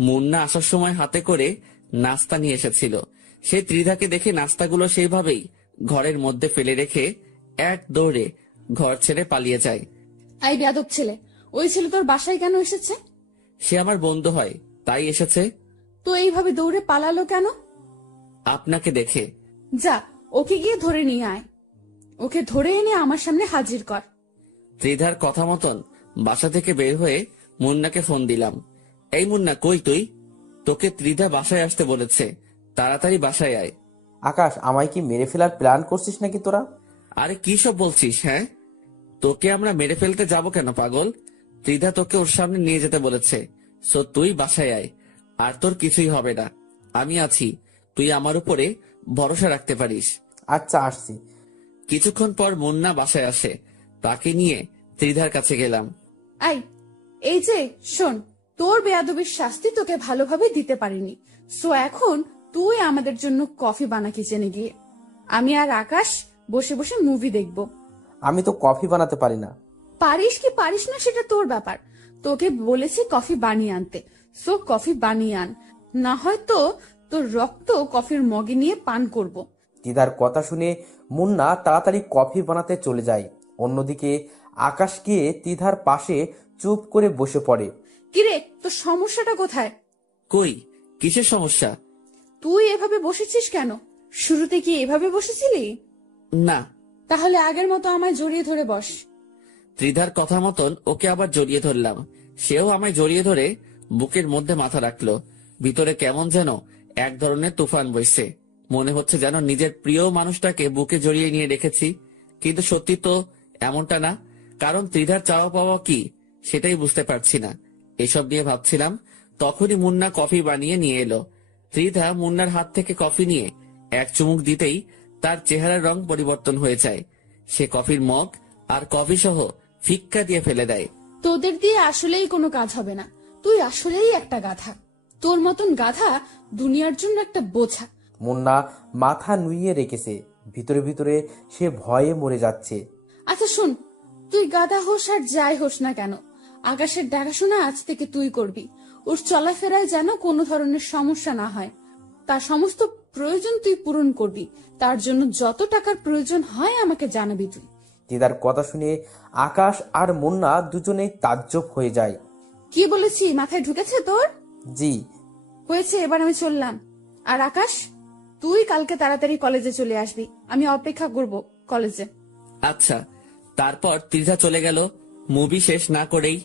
মুন্না আসার সময় হাতে করে নাস্তা নিয়ে এসেছিল। সে ত্রিধাকে দেখে নাস্তাগুলো সেইভাবেই ঘরের মধ্যে ফেলে রেখে এক দৌড়ে ঘর ছেড়ে পালিয়ে যায়। এই বেয়াদব ছেলে, ওই ছেলে তোর বাসায় কেন এসেছে? সে আমার বন্ধু হয়, তাই এসেছে। তো এইভাবে দৌড়ে পালালো কেন? আপনাকে দেখে। যা, ওকে গিয়ে ধরে নিয়ে আয়। ওকে ধরে এনে আমার সামনে হাজির কর। ত্রিধার কথা মতন বাসা থেকে বের হয়ে মুন্নাকে ফোন দিলাম। এই মুন্না, কই তুই? তোকে ত্রিধা বাসায় আসতে বলেছে, তাড়াতাড়ি বাসায় আয়। আকাশ, আমায় কি মেরে ফেলার প্ল্যান করছিস নাকি তোরা? আরে কি সব বলছিস? হ্যাঁ, তোকে আমরা মেরে ফেলতে যাব কেন পাগল? ত্রিধা তোকে ওর সামনে নিয়ে যেতে বলেছে। সো তুই বাসায় আয়, আর তোর কিছুই হবে না, আমি আছি, তুই আমার উপরে ভরসা রাখতে পারিস। আচ্ছা, আসছি। কিছুক্ষণ পর মুন্না বাসায় আসে, তাকে নিয়ে ত্রিধার কাছে গেলাম। এই যে শোন, তোর বেয়াদবির শাস্তি তোকে ভালোভাবে দিতে পারিনি, সো এখন তুই আমাদের জন্য কফি বানা কিচেনে গিয়ে। আমি আর আকাশ বসে বসে মুভি দেখব। আমি তো কফি বানাতে পারি না। পারিস কি পারিস না সেটা তোর ব্যাপার, তোকে বলেছি কফি বানিয়ে আনতে, সো কফি বানিয়ে আন, না হয়তো তোর রক্ত কফির মগে নিয়ে পান করব। দিদার কথা শুনে মুন্না তাড়াতাড়ি কফি বানাতে চলে যায়। অন্যদিকে আকাশ গিয়ে তিধার পাশে চুপ করে বসে পড়ে। কিরে, তোর সমস্যাটা কোথায়? কই, কিসের সমস্যা? তুই এভাবে বসেছিস কেন? শুরুতে কি এভাবে বসেছিলি? না। তাহলে আগের মতো আমায় জড়িয়ে ধরে বস। ত্রিধার কথা মতন ওকে আবার জড়িয়ে ধরলাম। সেও আমায় জড়িয়ে ধরে বুকের মধ্যে মাথা রাখলো। ভিতরে কেমন যেন এক ধরনের তুফান বইছে। মনে হচ্ছে যেন নিজের প্রিয় মানুষটাকে বুকে জড়িয়ে নিয়ে রেখেছি, কিন্তু সত্যি তো এমনটা না। কারণ ত্রিধার চাওয়া পাওয়া কি সেটাই বুঝতে পারছি না। এসব নিয়ে ভাবছিলাম, তখনই মুন্না কফি বানিয়ে নিয়ে এলো। ত্রিধা মুন্নার হাত থেকে কফি নিয়ে এক চুমুক দিতেই তার চেহারার রং পরিবর্তন হয়ে যায়। সে কফির মগ আর কফি সহ ফিক্কা দিয়ে ফেলে দেয়। তোদের দিয়ে আসলেই কোনো কাজ হবে না, তুই আসলেই একটা গাধা। তোর মতন গাধা দুনিয়ার জন্য একটা বোঝা। মুন্না মাথা নুইয়ে রেখেছে, ভিতরে ভিতরে সে ভয়ে মরে যাচ্ছে। আচ্ছা শোন, তুই গাধা হোস আর যাই হোস না কেন, আকাশের দেখাশোনা আজ থেকে তুই করবি। ওর চলাফেরায় যেন কোনো ধরনের সমস্যা না হয়, তার সমস্ত প্রয়োজন তুই পূরণ করবি। তার জন্য যত টাকার প্রয়োজন হয় আমাকে জানাবি তুই। দিদার কথা শুনে আকাশ আর মুন্না দুজনেই তাজ্জব হয়ে যায়। কি বলেছি মাথায় ঢুকেছে তোর? জি। হয়েছে, এবার আমি চললাম। আর আকাশ, তুই কালকে তাড়াতাড়ি কলেজে চলে আসবি, আমি অপেক্ষা করব কলেজে। আচ্ছা। তারপর ত্রিধা চলে গেল। মুভি শেষ না করেই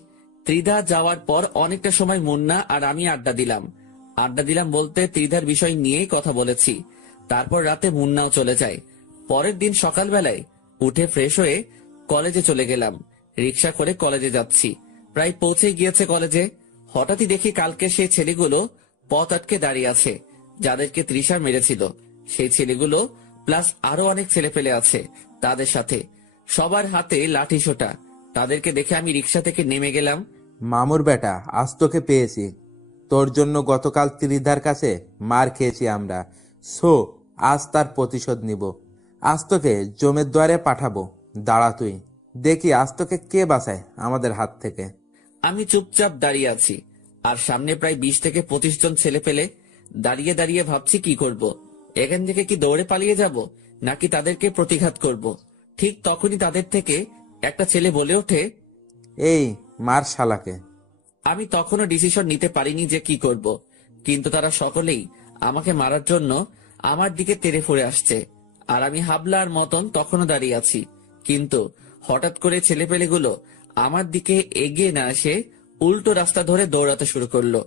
ত্রিধা যাওয়ার পর অনেকটা সময় মুন্না আর আমি আড্ডা দিলাম বলতে ত্রিধার বিষয় নিয়েই কথা বলেছি। তারপর রাতে মুন্নাও চলে যায়। পরের দিন সকালবেলায় উঠে ফ্রেশ হয়ে কলেজে চলে গেলাম। রিক্সা করে কলেজে যাচ্ছি, প্রায় পৌঁছে গিয়েছে কলেজে। হঠাৎই দেখি কালকে সেই ছেলেগুলো পথ আটকে দাঁড়িয়ে আছে, যাদেরকে তৃষা মেরেছিল। সেই ছেলেগুলো প্লাস আরো অনেক ছেলে পেলে আছে তাদের সাথে, সবার হাতে লাঠি সোটা। তাদেরকে দেখে আমি রিক্সা থেকে নেমে গেলাম। মামুর বেটা, আজ তোকে পেয়েছি। তোর জন্য গতকাল ত্রিধার কাছে মার খেয়েছি আমরা, সো আজ তার প্রতিশোধ নিব। আজ তোকে জমের দ্বারে পাঠাবো, দাঁড়া তুই দেখি আজ তোকে কে বাঁচায় আমাদের হাত থেকে। আমি চুপচাপ দাঁড়িয়ে আছি, আর সামনে প্রায় 20 থেকে 25 জন ছেলে পেলে দাঁড়িয়ে দাঁড়িয়ে ভাবছি কি করব। এখান থেকে কি দৌড়ে পালিয়ে যাব, নাকি তাদেরকে প্রতিঘাত করব। ঠিক তখনই তাদের থেকে একটা ছেলে বলে ওঠে, এই মার শালাকে। আমি তখনও ডিসিশন নিতে পারিনি যে কি করব, কিন্তু তারা সকলেই আমাকে মারার জন্য আমার দিকে তেড়ে ফুড়ে আসছে। আর আমি হাবলার মতন তখনও দাঁড়িয়ে আছি। কিন্তু হঠাৎ করে ছেলেপেলেগুলো আমার দিকে এগিয়ে না এসে উল্টো রাস্তা ধরে দৌড়াতে শুরু করলো।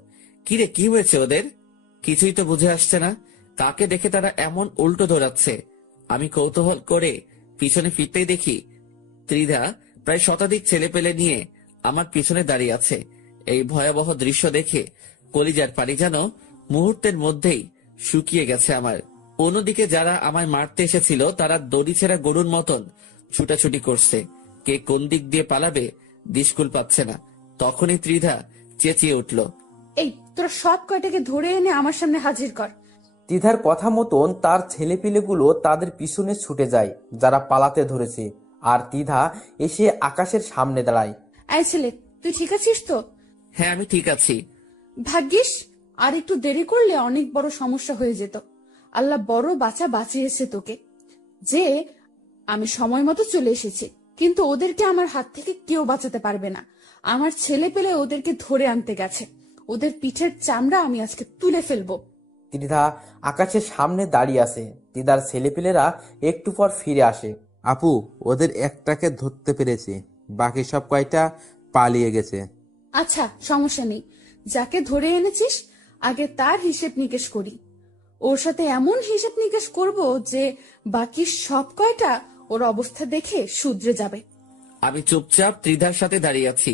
কিরে, কি হয়েছে ওদের? কিছুই তো বুঝে আসছে না, কাকে দেখে তারা এমন উল্টো দৌড়াচ্ছে। আমি কৌতূহল করে পিছনে ফিরতেই দেখি ত্রিধা প্রায় শতাধিক ছেলেপেলে নিয়ে আমার পিছনে দাঁড়িয়ে আছে। এই ভয়াবহ দৃশ্য দেখে কলিজার পানি যেন মুহূর্তের মধ্যেই শুকিয়ে গেছে আমার। অন্যদিকে যারা আমায় মারতে এসেছিল তারা দড়ি ছেঁড়া গরুর মতন ছুটাছুটি করছে। কে কোন দিক দিয়ে পালাবে দিশকুল পাচ্ছে না। তখনই ত্রিধা চেঁচিয়ে উঠল, এই তোরা সব কয়টাকে ধরে এনে আমার সামনে হাজির কর। তিধার কথা মতন তার ছেলেপিলেগুলো তাদের পিছনে ছুটে যায় যারা পালাতে ধরেছে, আর তিধা এসে আকাশের সামনে দাঁড়ায়। এই ছেলে, তুই ঠিক আছিস তো? হ্যাঁ, আমি ঠিক আছি। ভাগ্যিস, আর একটু দেরি করলে অনেক বড় সমস্যা হয়ে যেত। আল্লাহ বড় বাঁচিয়েছে তোকে, যে আমি সময় মতো চলে এসেছি। কিন্তু ওদেরকে আমার হাত থেকে কেউ বাঁচাতে পারবে না। আমার ছেলে পেলে ওদেরকে ধরে আনতে গেছে, ওদের পিঠের চামড়া আমি আজকে তুলে ফেলবো। তিধা আকাশের সামনে দাঁড়িয়ে আছে। তিধার ছেলেপিলেরা একটু পর ফিরে আসে। আপু, ওদের একটাকে ধরতে পেরেছি, বাকি সব কয়টা পালিয়ে গেছে। আচ্ছা, সমস্যা নেই, যাকে ধরে এনেছিস আগে তার হিসেব নিকেশ করি। ওর সাথে এমন হিসেব নিকেশ করব যে বাকি সব কয়টা ওর অবস্থা দেখে শুধরে যাবে। আমি চুপচাপ ত্রিধার সাথে দাঁড়িয়ে আছি,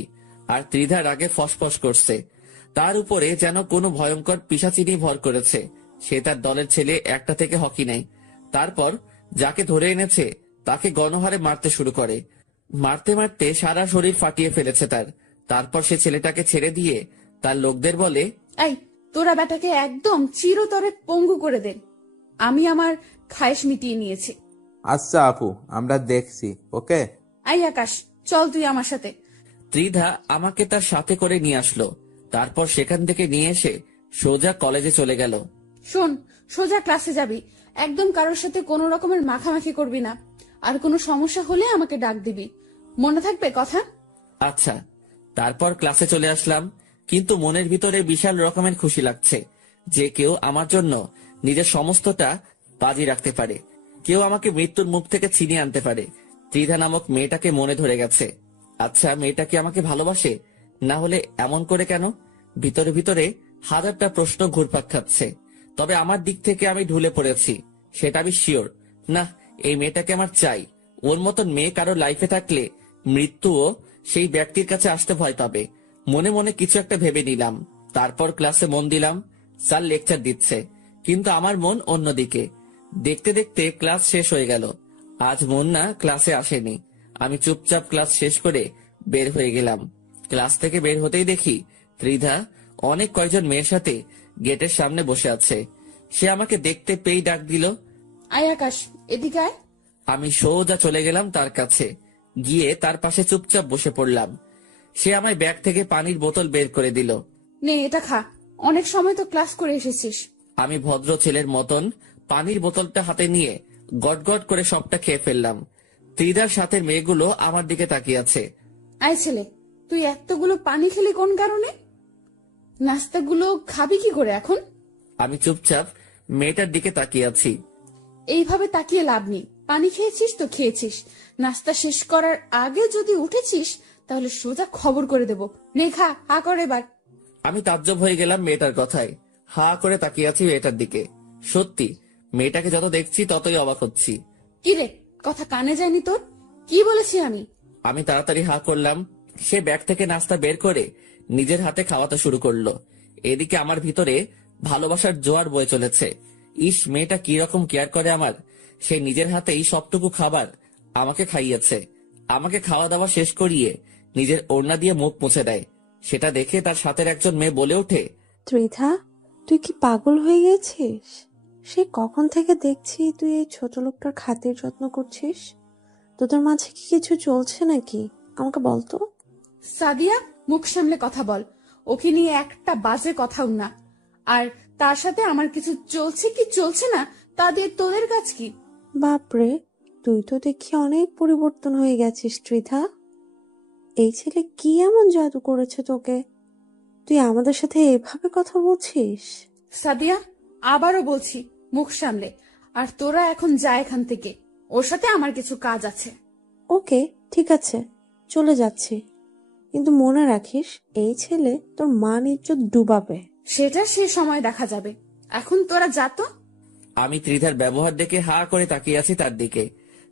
আর ত্রিধার আগে ফসফস করছে। তার উপরে যেন কোনো ভয়ঙ্কর পিশাচিনি ভর করেছে। সে তার দলের ছেলে একটা থেকে হকি নেয়। তারপর যাকে ধরে এনেছে তাকে গণহারে মারতে শুরু করে। মারতে মারতে সারা শরীর ফাটিয়ে ফেলেছে তার। তারপর সে ছেলেটাকে ছেড়ে দিয়ে তার লোকদের বলে, এই তোরা বেটাকে একদম চিরতরে পঙ্গু করে দেন। আমি আমার খায়েশ মিটিয়ে নিয়েছি। আচ্ছা আপু, আমরা দেখছি। ওকে। আই আকাশ, চল তুই আমার সাথে। ত্রিধা আমাকে তার সাথে করে নিয়ে আসলো। তারপর সেখান থেকে নিয়ে এসে সোজা কলেজে চলে গেল। শোন, সোজা ক্লাসে যাবি, একদম কারোর সাথে কোনো রকমের মাখামাখি করবি না। আর কোনো সমস্যা হলে আমাকে ডাক দিবি, মনে থাকবে কথা? আচ্ছা। তারপর ক্লাসে চলে আসলাম, কিন্তু মনের ভিতরে বিশাল রকমের খুশি লাগছে যে কেউ আমার জন্য নিজের সমস্তটা বাজি রাখতে পারে, কেউ আমাকে মৃত্যুর মুখ থেকে ছিনিয়ে আনতে পারে। ত্রিধা নামক মেয়েটাকে মনে ধরে গেছে। আচ্ছা, মেয়েটা কি আমাকে ভালোবাসে? না হলে এমন করে কেন? ভিতরে ভিতরে হাজারটা প্রশ্ন ঘুরপাক খাচ্ছে। তবে আমার দিক থেকে আমি ঢুলে পড়েছি, সেটা আমি শিওর। না, এই মেয়েটাকে আমার চাই। ওর মতন মেয়ে কারো লাইফে থাকলে মৃত্যুও সেই ব্যক্তির কাছে আসতে ভয় পাবে। মনে মনে কিছু একটা ভেবে নিলাম। তারপর ক্লাসে মন দিলাম। স্যার লেকচার দিচ্ছে, কিন্তু আমার মন অন্যদিকে। দেখতে দেখতে ক্লাস শেষ হয়ে গেল। আজ মন না ক্লাসে আসেনি। আমি চুপচাপ ক্লাস শেষ করে বের হয়ে গেলাম। ক্লাস থেকে বের হতেই দেখি ত্রিধা অনেক কয়জন মেয়ের সাথে গেটের সামনে বসে আছে। সে আমাকে দেখতে পেয়েই ডাক দিল, আয় আকাশ, এদিকে আয়। আমি সোজা চলে গেলাম তার কাছে, গিয়ে তার পাশে চুপচাপ বসে পড়লাম। সে আমায় ব্যাগ থেকে পানির বোতল বের করে দিল। নে এটা খা, অনেক সময় তো ক্লাস করে এসেছিস। আমি ভদ্র ছেলের মতন পানির বোতলটা হাতে নিয়ে গটগট করে সবটা খেয়ে ফেললাম। ত্রিধার সাথে মেয়েগুলো আমার দিকে তাকিয়ে আছে। আয় ছেলে, তুই এতগুলো পানি খেলি কোন কারণে? নাস্তাগুলো খাবি কি করে এখন? আমি চুপচাপ মেয়েটার দিকে তাকিয়ে আছি। এইভাবে তাকিয়ে লাভ নেই। পানি খেয়েছিস তো খেয়েছিস, নাস্তা শেষ করার আগে যদি উঠেছিস তাহলে সোজা খবর করে দেব। নে খা, হা কর এবার। আমি তাজ্জব হয়ে গেলাম মেয়েটার কথায়। হা করে তাকিয়ে আছি মেয়েটার দিকে। সত্যি, মেয়েটাকে যত দেখছি ততই অবাক হচ্ছি। কি রে, কথা কানে যায়নি তোর? কি বলেছি আমি? আমি তাড়াতাড়ি হা করলাম। সে ব্যাগ থেকে নাস্তা বের করে নিজের হাতে খাওয়াতে শুরু করলো। এদিকে আমার ভিতরে ভালোবাসার জোয়ার বয়ে চলেছে। ইস, মেয়েটা কি রকম কেয়ার করে আমার। সে নিজের হাতেই সবটুকু খাবার আমাকে খাইয়েছে। আমাকে খাওয়া দাওয়া শেষ করিয়ে নিজের ওড়না দিয়ে মুখ মুছে দেয়। সেটা দেখে তার সাথের একজন মেয়ে বলে ওঠে, ত্রিধা, তুই কি পাগল হয়ে গেছিস? সে কখন থেকে দেখছি তুই এই ছোট লোকটার খাতির যত্ন করছিস। তোদের মাঝে কি কিছু চলছে নাকি? আমাকে বলতো। সাদিয়া, মুখ সামলে কথা বল। ওকে নিয়ে একটা বাজে কথাও না। আর তার সাথে আমার কিছু চলছে কি চলছে না তা দিয়ে তোদের কাজ কি? বাপরে, তুই তো দেখি অনেক পরিবর্তন হয়ে গেছিস ত্রিধা। এই ছেলে কি এমন জাদু করেছে তোকে? তুই আমাদের সাথে এভাবে কথা বলছিস? সাদিয়া, আবারও বলছি, মুখ সামলে। আর তোরা এখন যা এখান থেকে, ওর সাথে আমার কিছু কাজ আছে। ওকে, ঠিক আছে, চলে যাচ্ছি। কিন্তু মনে রাখিস, এই ছেলে তোর মান ইজ্জত ডুবাবে। সেটা সে সময় দেখা যাবে, এখন তোরা যা তো। আমি ত্রিধার ব্যবহার দেখে হা করে তাকিয়ে আছি তার দিকে।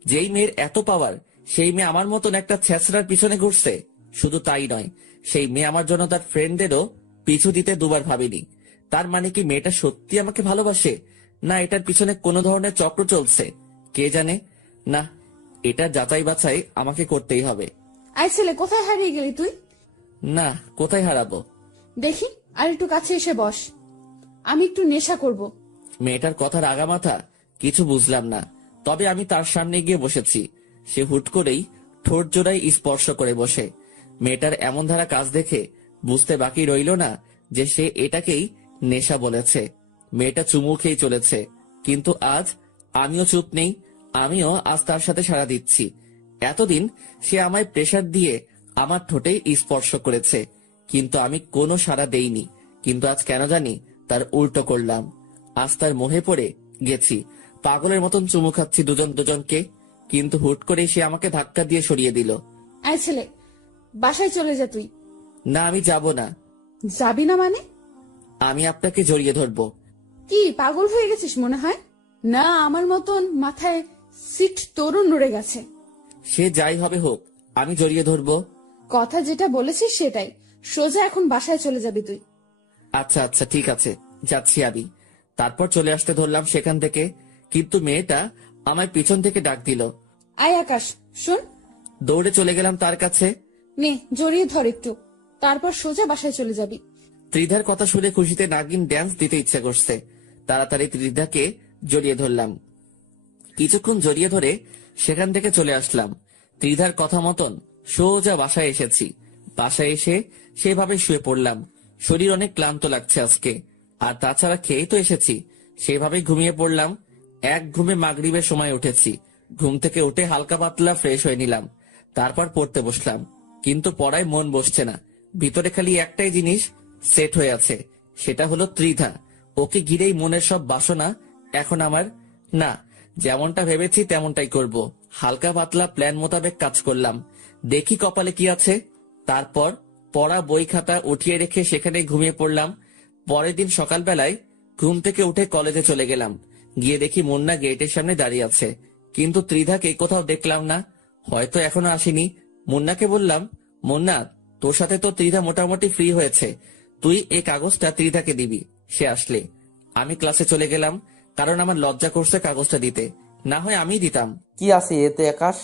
যেই মেয়ের এত পাওয়ার, সেই মেয়ে আমার মতন একটা ছেঁচড়ার পিছনে ঘুরছে। শুধু তাই নয়, সেই মেয়ে আমার জন্য তার ফ্রেন্ডদেরও পিছু দিতে দুবার ভাবিনি। তার মানে কি মেয়েটা সত্যি আমাকে ভালোবাসে, না এটার পিছনে কোনো ধরনের চক্র চলছে? কে জানে। না, এটা যাচাই বাছাই আমাকে করতেই হবে। আয় ছেলে, কোথায় হারিয়ে গেলি তুই? না, কোথায় হারাবো? দেখি, আর একটু কাছে এসে বস, আমি একটু নেশা করব। মেয়েটার কথার আগামাথা কিছু বুঝলাম না, তবে আমি তার সামনে গিয়ে বসেছি। সে হুট করেই ঠোঁট জোড়াই স্পর্শ করে বসে। মেয়েটার এমন ধারা কাজ দেখে বুঝতে বাকি রইল না যে সে এটাকেই নেশা বলেছে। মেয়েটা চুমু খেয়ে চলেছে, কিন্তু আজ আমিও চুপ নেই। আমিও আজ তার সাথে সাড়া দিচ্ছি। এতদিন সে আমায় প্রেসার দিয়ে আমার ঠোঁটে স্পর্শ করেছে, কিন্তু আমি কোনো সাড়া দেইনি। কিন্তু আজ কেন জানি তার উল্টো করলাম। আজ তার মোহে পড়ে গেছি। পাগলের মতন চুমু খাচ্ছি দুজন দুজনকে, কিন্তু হুট করে সে আমাকে ধাক্কা দিয়ে সরিয়ে দিল। আয় ছেলে, বাসায় চলে যা তুই। না, আমি যাব না। যাবি না মানে? আমি আপনাকে জড়িয়ে ধরবো। কি পাগল হয়ে গেছিস মনে হয়? না, আমার মতন মাথায় সিট তরুণ নড়ে গেছে। সে যাই হবে হোক, আমি জড়িয়ে ধরবো। কথা যেটা বলেছিস সেটাই। সোজা এখন বাসায় চলে যাবি তুই। আচ্ছা আচ্ছা ঠিক আছে, যাচ্ছি আমি। তারপর চলে আসতে ধরলাম সেখান থেকে, কিন্তু মেয়েটা আমায় পিছন থেকে ডাক দিল। আয় আকাশ, শোন। দৌড়ে চলে গেলাম তার কাছে। নে, জড়িয়ে ধর একটু, তারপর সোজা বাসায় চলে যাবি। ত্রিধার কথা শুনে খুশিতে নাগিন ড্যান্স দিতে ইচ্ছা করছে। তাড়াতাড়ি ত্রিধাকে জড়িয়ে ধরলাম। কিছুক্ষণ জড়িয়ে ধরে সেখান থেকে চলে আসলাম। ত্রিধার কথা মতন সোজা বাসায় এসেছি। বাসায় এসে সেভাবে শুয়ে পড়লাম। শরীর অনেক ক্লান্ত লাগছে আজকে, আর তাছাড়া খেয়েই তো এসেছি। সেভাবেই ঘুমিয়ে পড়লাম। এক ঘুমে মাগরিবের সময় উঠেছি। ঘুম থেকে উঠে হালকা পাতলা ফ্রেশ হয়ে নিলাম। তারপর পড়তে বসলাম, কিন্তু পড়ায় মন বসছে না। ভিতরে খালি একটাই জিনিস সেট হয়ে আছে, সেটা হলো ত্রিধা। ওকে ঘিরেই মনের সব বাসনা এখন আমার। না, যেমনটা ভেবেছি তেমনটাই করব। হালকা পাতলা প্ল্যান মোতাবেক কাজ করলাম। দেখি কপালে কি আছে। তারপর পড়া বই খাতা উঠিয়ে রেখে সেখানে ঘুমিয়ে পড়লাম। পরের দিন সকালবেলায় ঘুম থেকে উঠে কলেজে চলে গেলাম। গিয়ে দেখি মুন্না গেটের সামনে দাঁড়িয়ে আছে, কিন্তু ত্রিধাকে কোথাও দেখলাম না। হয়তো এখনো আসেনি। মুন্নাকে বললাম, মুন্না, তোর সাথে তো ত্রিধা মোটামুটি ফ্রি হয়েছে, তুই এই কাগজটা ত্রিধাকে দিবি সে আসলে। আমি ক্লাসে চলে গেলাম, কারণ আমার লজ্জা করছে কাগজটা দিতে। না হয় আমি দিতাম। কি আছে এতে আকাশ?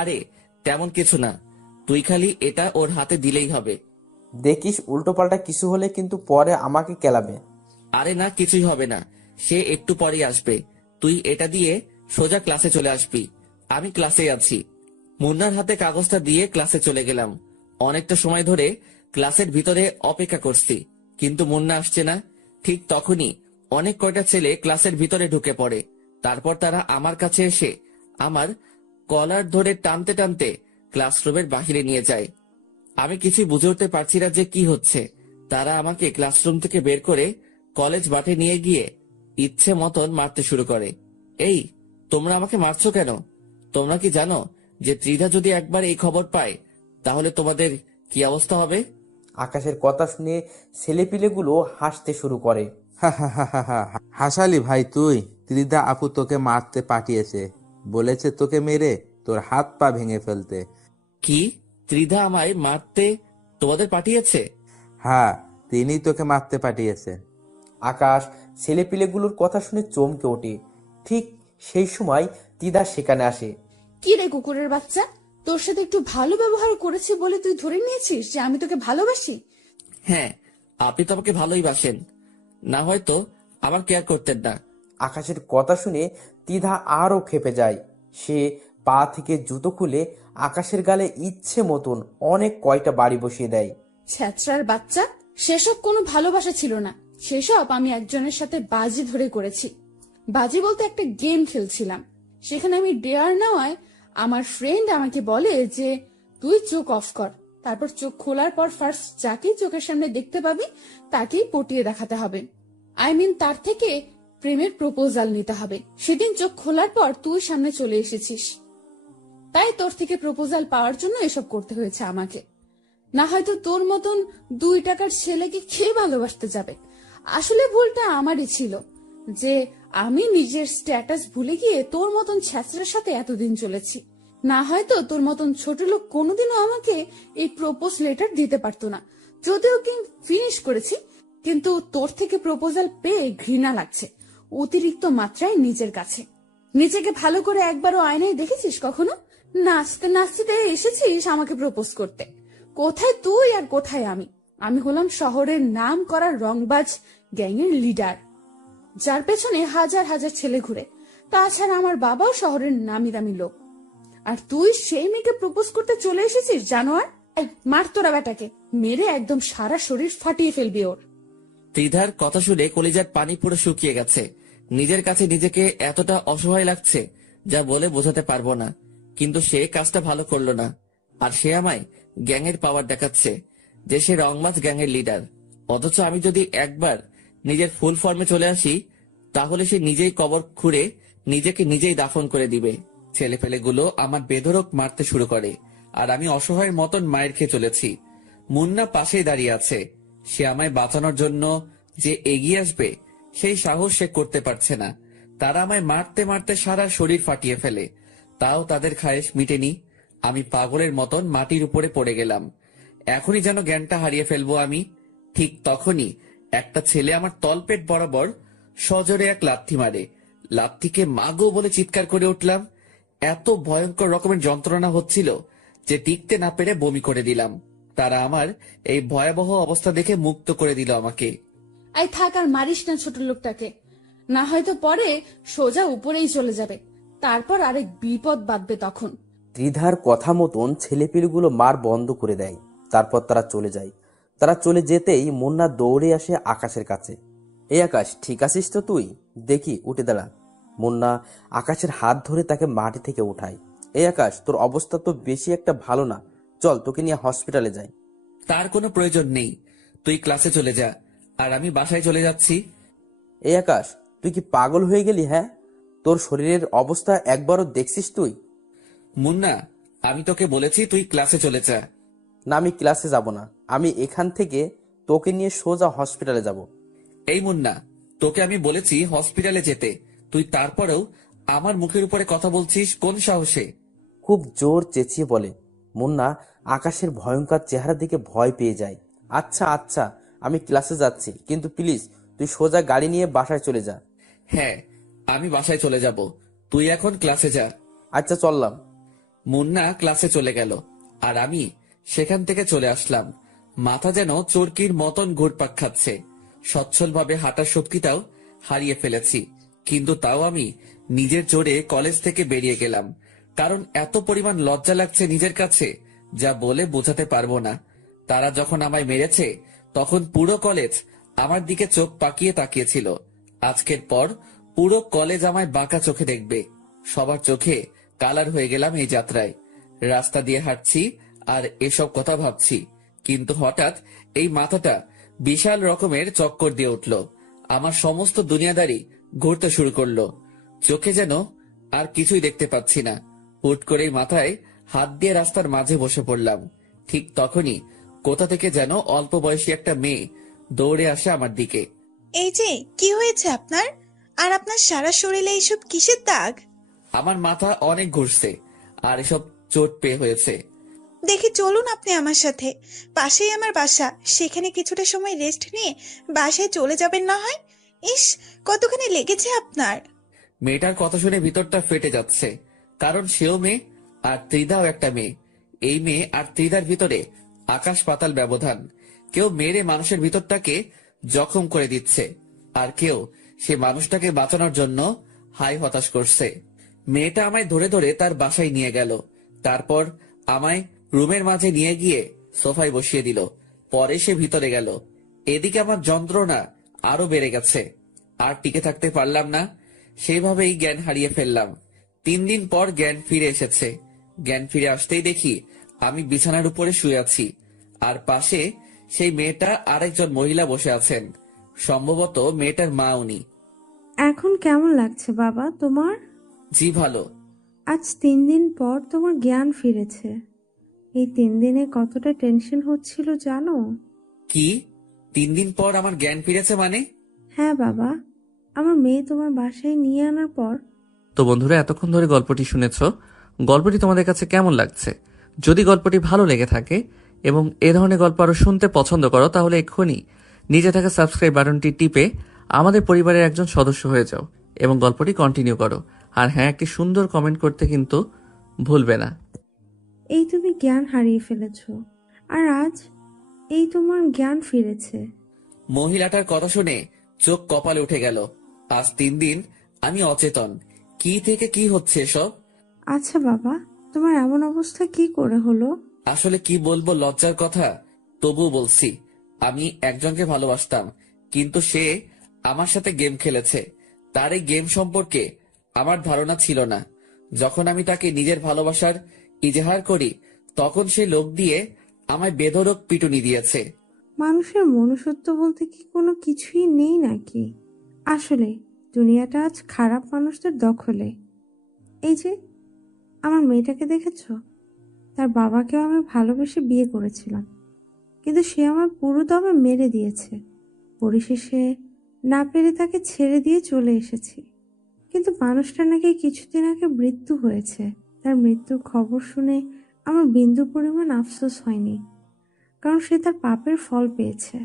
আরে তেমন কিছু না, তুই খালি এটা ওর হাতে দিলেই হবে। দেখিস উল্টোপাল্টা কিছু হলে কিন্তু পরে আমাকে কেলাবে। আরে না, কিছুই হবে না, সে একটু পরেই আসবে। তুই এটা দিয়ে সোজা ক্লাসে চলে আসবি। আমি ক্লাসে আছি। মুন্নার হাতে কাগজটা দিয়ে ক্লাসে চলে গেলাম। অনেকটা সময় ধরে ক্লাসের ভিতরে অপেক্ষা করছি, কিন্তু মুন্না আসছে না। ঠিক তখনই অনেক কয়টা ছেলে ক্লাসের ভিতরে ঢুকে পড়ে। তারপর তারা আমার কাছে এসে আমার কলার ধরে টানতে টানতে ক্লাসরুমের বাহিরে নিয়ে যায়। আমি কিছুই বুঝে উঠতে পারছি না যে কি হচ্ছে। তারা আমাকে ক্লাসরুম থেকে বের করে কলেজ মাঠে নিয়ে গিয়ে ইচ্ছে মতন মারতে শুরু করে। এই, তোমরা আমাকে মারছো কেন? তোমরা কি জানো যে ত্রিধা যদি একবার এই খবর পায় তাহলে তোমাদের কি অবস্থা হবে? আকাশের কথা শুনে ছেলেপিলেগুলো হাসতে শুরু করে। হাসালি ভাই তুই? ত্রিধা আপু তোকে মারতে পাঠিয়েছে, বলেছে তোকে মেরে তোর হাত পা ভেঙে ফেলতে। কি, ত্রিধা আমায় মারতে তোমাদের পাঠিয়েছে? হ্যাঁ, তিনি তোকে মারতে পাঠিয়েছে। আকাশ ছেলেপিলেগুলোর কথা শুনে চমকে ওঠে। ঠিক সেই সময় তিদা সেখানে আসে। কি রে কুকুরের বাচ্চা, তোর সাথে একটু ভালো ব্যবহার করেছি বলে তুই ধরে নিয়েছিস যে আমি তোকে ভালোবাসি? হ্যাঁ, আপনি তো আমাকে ভালোই বাসেন, না হয়তো আমার কেয়ার করতেন না। আকাশের কথা শুনে তিধা আরো ক্ষেপে যায়। সে পা থেকে জুতো খুলে আকাশের গালে ইচ্ছে মতন অনেক কয়টা বাড়ি বসিয়ে দেয়। ছ্যাচড়ার বাচ্চা, সেসব কোনো ভালোবাসা ছিল না। সেসব আমি একজনের সাথে বাজি ধরে করেছি। বাজি বলতে একটা গেম খেলছিলাম, সেখানে আমি ডেয়ার নেওয়ায় আমার ফ্রেন্ড আমাকে বলে যে তুই চোখ অফ কর, তারপর চোখ খোলার পর ফার্স্ট যাকেই চোখের সামনে দেখতে পাবি তাকেই পটিয়ে দেখাতে হবে। তার থেকে প্রেমের প্রপোজাল নিতে হবে। সেদিন চোখ খোলার পর তুই সামনে চলে এসেছিস, তাই তোর থেকে প্রপোজাল পাওয়ার জন্য এসব করতে হয়েছে আমাকে। না হয়তো তোর মতন 2 টাকার ছেলেকে কে ভালোবাসতে যাবে। আসলে ভুলটা আমারই ছিল যে আমি নিজের স্ট্যাটাস ভুলে গিয়ে তোর মতন ছ্যাচড়ার সাথে এতদিন চলেছি। না হয়তো তোর মতন ছোট লোক কোনোদিনও আমাকে এই প্রপোজ লেটার দিতে পারতো না। যদিও কি ফিনিশ করেছি, কিন্তু তোর থেকে প্রপোজাল পেয়ে ঘৃণা লাগছে অতিরিক্ত মাত্রায় নিজের কাছে। নিজেকে ভালো করে একবারও আয়নায় দেখেছিস কখনো? নাচতে নাচতে এসেছিস আমাকে প্রপোজ করতে। কোথায় তুই আর কোথায় আমি? আমি হলাম শহরের নাম করা রংবাজ গ্যাংয়ের লিডার, যার পেছনে হাজার হাজার ছেলে ঘুরে। তাছাড়া আমার বাবাও শহরের নামি দামি লোক। আর তুই সেই মেয়েকে প্রপোজ করতে চলে এসেছিস জানোয়ার। মার তোরা বেটাকে, মেরে একদম সারা শরীর ফাটিয়ে ফেলবি ওর। ত্রিধার কথা শুনে কলিজার পানি পুরো শুকিয়ে গেছে। নিজের কাছে নিজেকে এতটা অসহায় লাগছে যা বলে বোঝাতে পারবো না। কিন্তু সে কাজটা ভালো করলো না, আর সে আমায় গ্যাংয়ের পাওয়ার দেখাচ্ছে যে সে রংবাজ গ্যাংয়ের লিডার। অথচ আমি যদি একবার নিজের ফুল ফর্মে চলে আসি তাহলে সে নিজেই কবর খুঁড়ে নিজেকে নিজেই দাফন করে দিবে। ছেলেপেলেগুলো আমার বেধড়ক মারতে শুরু করে, আর আমি অসহায়ের মতন মায়ের খেয়ে চলেছি। মুন্না পাশেই দাঁড়িয়ে আছে। সে আমায় বাঁচানোর জন্য যে এগিয়ে আসবে সেই সাহস সে করতে পারছে না। তারা আমায় মারতে মারতে সারা শরীর ফাটিয়ে ফেলে, তাও তাদের খায়েশ মিটেনি। আমি পাগলের মতন মাটির উপরে পড়ে গেলাম। এখনই যেন জ্ঞানটা হারিয়ে ফেলবো আমি। ঠিক তখনই একটা ছেলে আমার তলপেট বরাবর সজোরে এক লাথি মারে। লাথিকে মাগো বলে চিৎকার করে উঠলাম। এত ভয়ঙ্কর রকমের যন্ত্রণা হচ্ছিল যে টিকতে না পেরে বমি করে দিলাম। তারা আমার এই ভয়াবহ অবস্থা দেখে মুক্ত করে দিল আমাকে। আই থাক, আর মারিস না ছোট লোকটাকে, না হয়তো পরে সোজা উপরেই চলে যাবে, তারপর আরেক বিপদ বাঁধবে তখন। ত্রিধার কথা মতন ছেলেপিলেগুলো মার বন্ধ করে দেয়। তারপর তারা চলে যায়। তারা চলে যেতেই মুন্না দৌড়ে আসে আকাশের কাছে। এই আকাশ, ঠিক আছিস তো তুই? দেখি, উঠে দাঁড়া। মুন্না আকাশের হাত ধরে তাকে মাটি থেকে উঠায়। এই আকাশ, তোর অবস্থা তো বেশি একটা ভালো না, চল তোকে নিয়ে হসপিটালে যাই। তার কোনো প্রয়োজন নেই, তুই ক্লাসে চলে যা, আর আমি বাসায় চলে যাচ্ছি। এই আকাশ, তুই কি পাগল হয়ে গেলি? হ্যাঁ, তোর শরীরের অবস্থা একবারও দেখছিস তুই? মুন্না, আমি তোকে বলেছি তুই ক্লাসে চলে যা। না, আমি ক্লাসে যাব না। আমি এখান থেকে তোকে নিয়ে সোজা হসপিটালে যাব। এই মুন্না, তোকে আমি বলেছি হসপিটালে যেতে, তুই তারপরেও আমার মুখের উপরে কথা বলছিস কোন সাহসে? খুব জোর চেঁচিয়ে বলে। মুন্না আকাশের ভয়ঙ্কর চেহারা দিকে ভয় পেয়ে যায়। আচ্ছা আচ্ছা, আমি ক্লাসে যাচ্ছি, কিন্তু প্লিজ তুই সোজা গাড়ি নিয়ে বাসায় চলে যা। হ্যাঁ, আমি বাসায় চলে যাব, তুই এখন ক্লাসে যা। আচ্ছা, চললাম। মুন্না ক্লাসে চলে গেল, আর আমি সেখান থেকে চলে আসলাম। মাথা যেন চরকির মতন ঘুরপাক খাচ্ছে। সচ্ছলভাবে হাঁটার শক্তিটাও হারিয়ে ফেলেছি, কিন্তু তাও আমি নিজের জোরে কলেজ থেকে বেরিয়ে গেলাম। কারণ এত পরিমাণ লজ্জা লাগছে নিজের কাছে, যা বলে বোঝাতে পারবো না। তারা যখন আমায় মেরেছে তখন পুরো কলেজ আমার দিকে চোখ পাকিয়ে তাকিয়েছিল। আজকের পর পুরো কলেজ আমায় বাঁকা চোখে দেখবে। সবার চোখে কালার হয়ে গেলাম এই যাত্রায়। রাস্তা দিয়ে হাঁটছি আর এসব কথা ভাবছি, কিন্তু হঠাৎ এই মাথাটা বিশাল রকমের চক্কর দিয়ে উঠল। আমার সমস্ত দুনিয়াদারি ঘুরতে শুরু করলো। চোখে যেন আর কিছুই দেখতে পাচ্ছি না। হুট করেই মাথায় হাত দিয়ে রাস্তার মাঝে বসে পড়লাম। ঠিক তখনই কোথা থেকে যেন অল্প বয়সী একটা মেয়ে দৌড়ে আসে আমার দিকে। এই যে, কি হয়েছে আপনার? আর আপনার সারা শরীরে এইসব কিসের দাগ? আমার মাথা অনেক ঘুরছে আর এসব চোট পেয়ে হয়েছে। দেখি, চলুন আপনি আমার সাথে, পাশেই আমার বাসা, সেখানে কিছুটা সময় রেস্ট নিয়ে বাসায় চলে যাবেন না হয়। ইস, কতখানি লেগেছে আপনার। মেয়েটার কথা শুনে ভিতরটা ফেটে যাচ্ছে, কারণ সেও মেয়ে আর ত্রিধাও একটা মেয়ে। এই মেয়ে আর ত্রিধার ভিতরে আকাশ পাতাল ব্যবধান। কেউ মেরে মানুষের ভিতরটাকে জখম করে দিচ্ছে, আর কেউ সে মানুষটাকে বাঁচানোর জন্য হাই হতাশ করছে। মেয়েটা আমায় ধরে ধরে তার বাসায় নিয়ে গেল, তারপর আমায় রুমের মাঝে নিয়ে গিয়ে সোফায় বসিয়ে দিল। পরে সে ভিতরে গেল। এদিকে আমার যন্ত্রণা আরো বেড়ে গেছে, আর টিকে থাকতে পারলাম না। সেইভাবেই জ্ঞান হারিয়ে ফেললাম। 3 দিন পর জ্ঞান ফিরে এসেছে। জ্ঞান ফিরে আসতেই দেখি আমি বিছানার উপরে শুয়ে আছি, আর পাশে সেই মেয়েটা আরেকজন মহিলা বসে আছেন। সম্ভবত মেয়েটার মা উনি। এখন কেমন লাগছে বাবা তোমার? জি ভালো। আজ 3 দিন পর তোমার জ্ঞান ফিরেছে। এই 3 দিনে কতটা টেনশন হচ্ছিল জানো? কি 3 দিন পর আমার জ্ঞান ফিরেছে মানে? হ্যাঁ বাবা, আমার মেয়ে তোমার বাসায় নিয়ে আনার পর। তো বন্ধুরা, এতক্ষণ ধরে গল্পটি শুনেছ। গল্পটি তোমাদের কাছে কেমন লাগছে? যদি গল্পটি ভালো লেগে থাকে এবং এ ধরনের গল্প আরো শুনতে পছন্দ করো, তাহলে এক্ষুনি নিচে থাকা সাবস্ক্রাইব বাটনটি টিপে আমাদের পরিবারের একজন সদস্য হয়ে যাও এবং গল্পটি কন্টিনিউ করো। আর হ্যাঁ, একটি সুন্দর কমেন্ট করতে কিন্তু ভুলবে না। এই তুমি জ্ঞান হারিয়ে ফেলেছো, আর আজ এই তোমার জ্ঞান ফিরেছে। মহিলাটার কথা শুনে চোখ কপালে উঠে গেল। আজ 3 দিন আমি অচেতন। কি থেকে কি হচ্ছে এসব? আচ্ছা বাবা, তোমার এমন অবস্থা কি করে হলো? আসলে কি বলবো, লজ্জার কথা, তবুও বলছি। আমি একজনকে ভালোবাসতাম, কিন্তু সে আমার সাথে গেম খেলেছে। তার এই গেম সম্পর্কে আমার ধারণা ছিল না। যখন আমি তাকে নিজের ভালোবাসার ইজহার করি, তখন সে লোক দিয়ে আমায় বেধড়ক পিটুনি দিয়েছে। মানুষের মনুষ্যত্ব বলতে কি কোনো কিছুই নেই নাকি? আসলে দুনিয়াটা আজ খারাপ মানুষদের দখলে। এই যে আমার মেয়েটাকে দেখেছো? তার বাবাকেও আমি ভালোবেসে বিয়ে করেছিলাম, কিন্তু সে আমার পুরো দমে মেরে দিয়েছে। পরিশেষে না পেরে তাকে ছেড়ে দিয়ে চলে এসেছি। কিন্তু মানুষটা নাকি কিছুদিন আগে মৃত্যু হয়েছে। তার মৃত্যুর খবর শুনে আমার বিন্দু পরিমাণ আফসোস হয়নি, কারণ সে তার পাপের ফল পেয়েছে।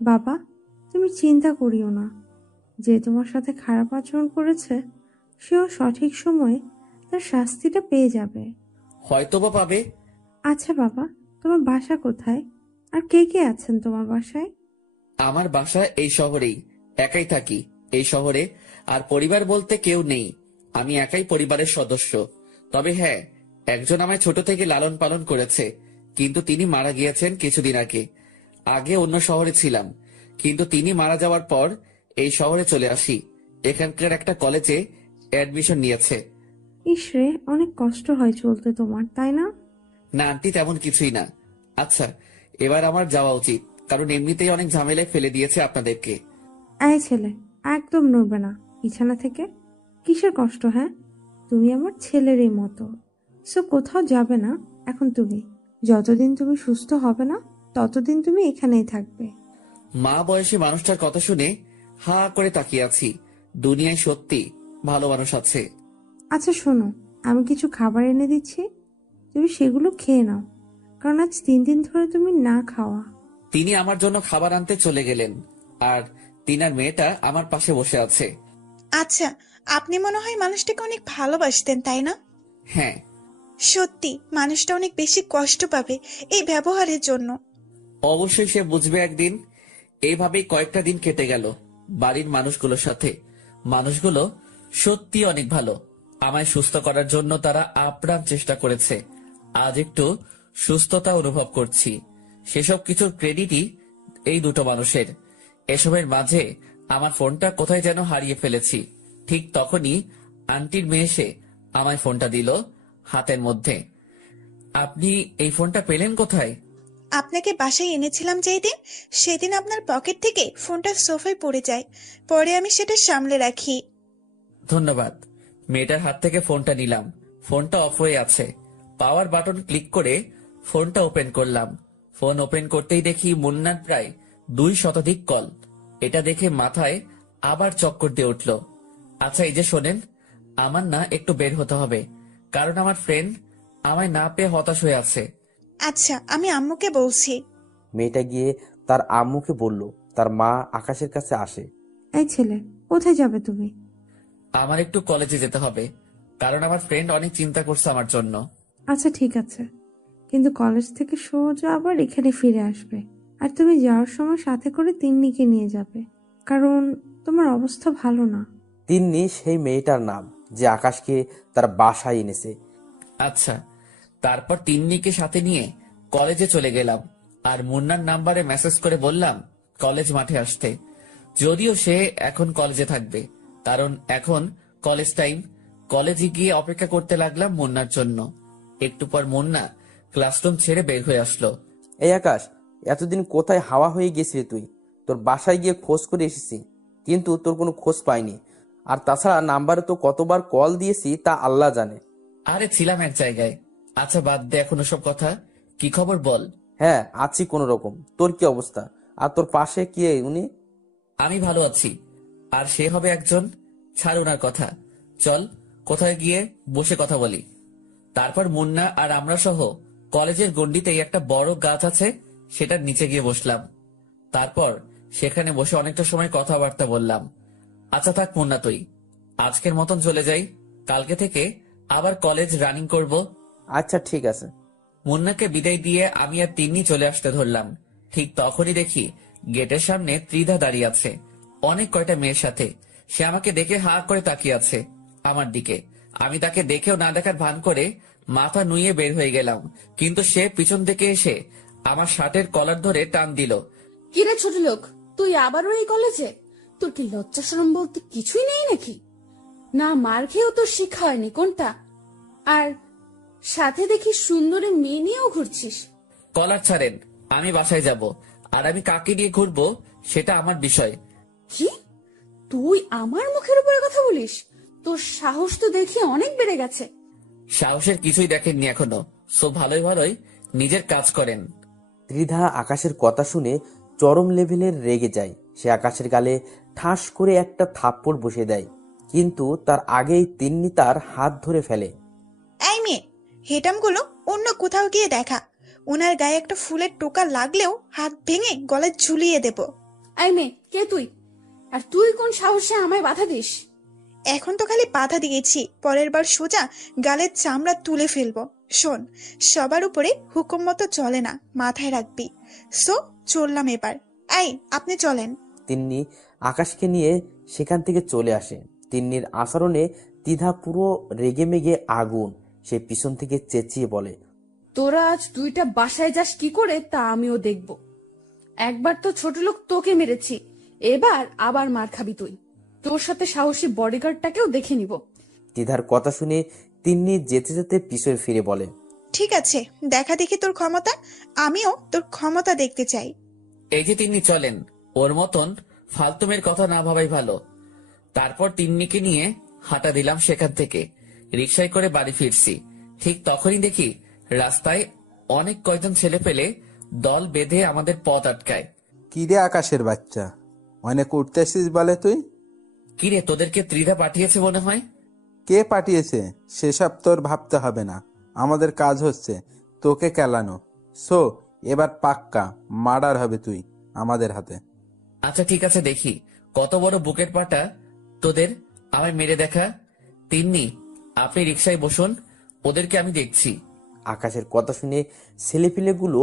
বাবা, তুমি তুমি চিন্তা করিও না। যে তোমার সাথে খারাপ আচরণ করেছে সেও সঠিক সময়ে তার শাস্তিটা পেয়ে যাবে। হয়তোবা পাবে। আচ্ছা বাবা, তোমার বাসা কোথায়? আর কে কে আছেন তোমার বাসায়? আমার বাসা এই শহরেই। একাই থাকি এই শহরে। আর পরিবার বলতে কেউ নেই। আমি একাই পরিবারের সদস্য। তবে হ্যাঁ, একজন আমায় ছোট থেকে লালন পালন করেছে, কিন্তু তিনি মারা গিয়েছেন কিছুদিন আগে। আগে অন্য শহরে ছিলাম, কিন্তু তিনি মারা যাওয়ার পর এই শহরে চলে আসি। এখানকার একটা কলেজে অ্যাডমিশন নিয়েছে। ইসরে, অনেক কষ্ট হয় চলতে তোমার, তাই না? না আন্টি, তেমন কিছুই না। আচ্ছা, এবার আমার যাওয়া উচিত, কারণ এমনিতেই অনেক ঝামেলায় ফেলে দিয়েছে আপনাদেরকে। এই ছেলে, একদম নড়বে না বিছানা থেকে। কিসের কষ্ট? হ্যাঁ, তুমি আমার ছেলেরই মতো। সো কোথাও যাবে না এখন তুমি। যতদিন তুমি সুস্থ হবে না ততদিন তুমি এখানেই থাকবে। মা বয়সী মানুষটার কথা শুনে হা করে তাকিয়ে আছি। দুনিয়ায় সত্যি ভালো মানুষ আছে। আচ্ছা শোনো, আমি কিছু খাবার এনে দিচ্ছি, তুমি সেগুলো খেয়ে নাও, কারণ আজ 3 দিন ধরে তুমি না খাওয়া। তিনি আমার জন্য খাবার আনতে চলে গেলেন, আর তিনার মেয়েটা আমার পাশে বসে আছে। আচ্ছা, আপনি মনে হয় মানুষটাকে অনেক ভালোবাসতেন, তাই না? হ্যাঁ। সত্যি মানুষটা অনেক বেশি কষ্ট পাবে এই ব্যবহারের জন্য। অবশ্যই সে বুঝবে একদিন। এইভাবেই কয়েকটা দিন কেটে গেল বাড়ির মানুষগুলোর সাথে। মানুষগুলো সত্যি অনেক ভালো। আমায় সুস্থ করার জন্য তারা আপ্রাণ চেষ্টা করেছে। আজ একটু সুস্থতা অনুভব করছি। সেসব কিছুর ক্রেডিটই এই দুটো মানুষের। এসবের মাঝে আমার ফোনটা কোথায় যেন হারিয়ে ফেলেছি। ঠিক তখনই আন্টির মেয়ে এসে আমায় ফোনটা দিল হাতের মধ্যে। আপনি এই ফোনটা পেলেন কোথায়? আপনাকে বাসায় এনেছিলাম যেই দিন, সেদিন আপনার পকেট থেকে ফোনটা সোফায় পড়ে যায়। পরে আমি সেটা সামলে রাখি। ধন্যবাদ। মেয়েটার হাত থেকে ফোনটা নিলাম। ফোনটা অফ হয়ে আছে। পাওয়ার বাটন ক্লিক করে ফোনটা ওপেন করলাম। ফোন ওপেন করতেই দেখি মুন্নার প্রায় 2 শতাধিক কল। এটা দেখে মাথায় আবার চক্কর দিয়ে উঠল। আচ্ছা এই যে শোনেন, আমার না একটু বের হতে হবে, কারণ আমার ফ্রেন্ড আমায় না পেয়ে হতাশ হয়ে আছে। আচ্ছা, আমি আম্মুকে বলছি। মেয়েটা গিয়ে তার আম্মুকে বলল তার মা আকাশের কাছে আসে। এই ছেলে, কোথায় যাবে তুমি? আমার একটু কলেজে যেতে হবে, কারণ আমার ফ্রেন্ড অনেক চিন্তা করছে আমার জন্য। আচ্ছা ঠিক আছে, কিন্তু কলেজ থেকে সোজা আবার এখানে ফিরে আসবে। আর তুমি যাওয়ার সময় সাথে করে তিন্নিকে নিয়ে যাবে, কারণ তোমার অবস্থা ভালো না। তিন্নি সেই মেয়েটার নাম যে আকাশকে তার বাসায় এনেছে। আচ্ছা। তারপর তিন্নিকে সাথে নিয়ে কলেজে চলে গেলাম, আর মুন্নার নাম্বারে মেসেজ করে বললাম কলেজ মাঠে আসতে। যদিও সে এখন কলেজে থাকবে, কারণ এখন কলেজ টাইম। কলেজে গিয়ে অপেক্ষা করতে লাগলাম মুন্নার জন্য। একটু পর মুন্না ক্লাসরুম ছেড়ে বের হয়ে আসলো। এই আকাশ, এতদিন কোথায় হাওয়া হয়ে গেছিলি তুই? তোর বাসায় গিয়ে খোঁজ করে এসেছি, কিন্তু তোর কোনো খোঁজ পাইনি। আর তাছাড়া নাম্বারে তো কতবার কল দিয়েছি তা আল্লাহ জানে। আরে ছিলাম এক জায়গায়। আচ্ছা বাদ দে এখন ওসব কথা। কি খবর বল? হ্যাঁ আছি কোন রকম। তোর কি অবস্থা? আর তোর পাশে কি উনি? আমি ভালো আছি। আর সে হবে একজন। ছাড় ওনার কথা। চল কোথায় গিয়ে বসে কথা বলি। তারপর মুন্না আর আমরা সহ কলেজের গন্ডিতেই একটা বড় গাছ আছে, সেটার নিচে গিয়ে বসলাম। তারপর সেখানে বসে অনেকটা সময় কথাবার্তা বললাম। আচ্ছা থাক মুন্না, তুই আজকের মতন চলে যাই। কালকে থেকে আবার কলেজ রানিং করব। আচ্ছা ঠিক আছে। মুন্নাকে বিদায় দিয়ে আমি আর তিন্নি চলে আসতে ধরলাম। ঠিক তখনই দেখি গেটের সামনে ত্রিধা দাঁড়িয়ে আছে অনেক কয়টা মেয়ের সাথে। সে আমাকে দেখে হা করে তাকিয়ে আছে আমার দিকে। আমি তাকে দেখেও না দেখার ভান করে মাথা নুয়ে বের হয়ে গেলাম, কিন্তু সে পিছন থেকে এসে আমার শার্টের কলার ধরে টান দিল। কিরে ছোট লোক, তুই আবারও এই কলেজে? তোর কি লজ্জা শরম বলতে কিছুই নেই নাকি? না মার খেয়েও তোর শিক্ষা হয়নি কোনটা? আর সাথে দেখি সুন্দরী মেয়ে নিয়েও ঘুরছিস। কলার ছাড়েন, আমি বাসায় যাব। আর আমি কাকে নিয়ে ঘুরবো সেটা আমার বিষয়। কি? তুই আমার মুখের উপরে কথা বলিস? তোর সাহস তো দেখি অনেক বেড়ে গেছে। সাহসের কিছুই দেখেননি এখনো, সো ভালোই ভালোই নিজের কাজ করেন। ত্রিধা আকাশের কথা শুনে চরম লেভেলের রেগে যায়। সে আকাশের গালে ঠাস করে একটা থাপ্পড় বসে দেয়, কিন্তু তার আগেই তিন্নি তার হাত ধরে ফেলে। এই মেয়ে, হেটামগুলো অন্য কোথাও গিয়ে দেখা। ওনার গায়ে একটা ফুলের টোকা লাগলেও হাত ভেঙে গলায় ঝুলিয়ে দেব। এই মেয়ে, কে তুই? আর তুই কোন সাহসে আমায় বাধা দিস? এখন তো খালি বাধা দিয়েছি, পরের বার সোজা গালের চামড়া তুলে ফেলবো। শোন, সবার উপরে হুকুম মতো চলে না, মাথায় রাখবি। সো চললাম এবার। এই, আপনি চলেন। তিন্নি আকাশকে নিয়ে সেখান থেকে চলে আসে। তিন্নির আচরণে দ্বিধা পুরো রেগেমেগে আগুন। সে পিছন থেকে চেঁচিয়ে বলে, তোরা আজ দুইটা বাসায় যাস কি করে তা আমিও দেখব। একবার তো ছোট লোক তোকে মেরেছি, এবার আবার মার খাবি তুই। তোর সাথে সাহসী বডিগার্ডটাকেও দেখে নিব। দ্বিধার কথা শুনে তিন্নি যেতে যেতে পিছনে ফিরে বলে, ঠিক আছে, দেখা দেখি তোর ক্ষমতা। আমিও তোর ক্ষমতা দেখতে চাই। এই যে তিন্নি চলেন, ওর মতন ফালতুমের কথা না ভাবাই ভালো। তারপর তিন্নিকে নিয়ে হাঁটা দিলাম সেখান থেকে। রিকশায় করে বাড়ি ফিরছি, ঠিক তখনই দেখি রাস্তায় অনেক কয়জন ছেলে পেলে দল বেঁধে আমাদের পথ আটকায়। কি রে আকাশের বাচ্চা, অনেক উঠতেছিস বলে তুই? কিরে, তোদেরকে ত্রিধা পাঠিয়েছে মনে হয়? কে পাঠিয়েছে সেসব তোর ভাবতে হবে না, আমাদের কাজ হচ্ছে তোকে কেলানো। সো এবার পাক্কা মার্ডার হবে তুই আমাদের হাতে। আচ্ছা ঠিক আছে, দেখি কত বড় বুকের পাটা তোদের, আমায় মেরে দেখা। তিন্নি, আপনি রিকশায় বসুন, ওদেরকে আমি দেখছি। আকাশের কথা শুনে ছেলেপিলেগুলো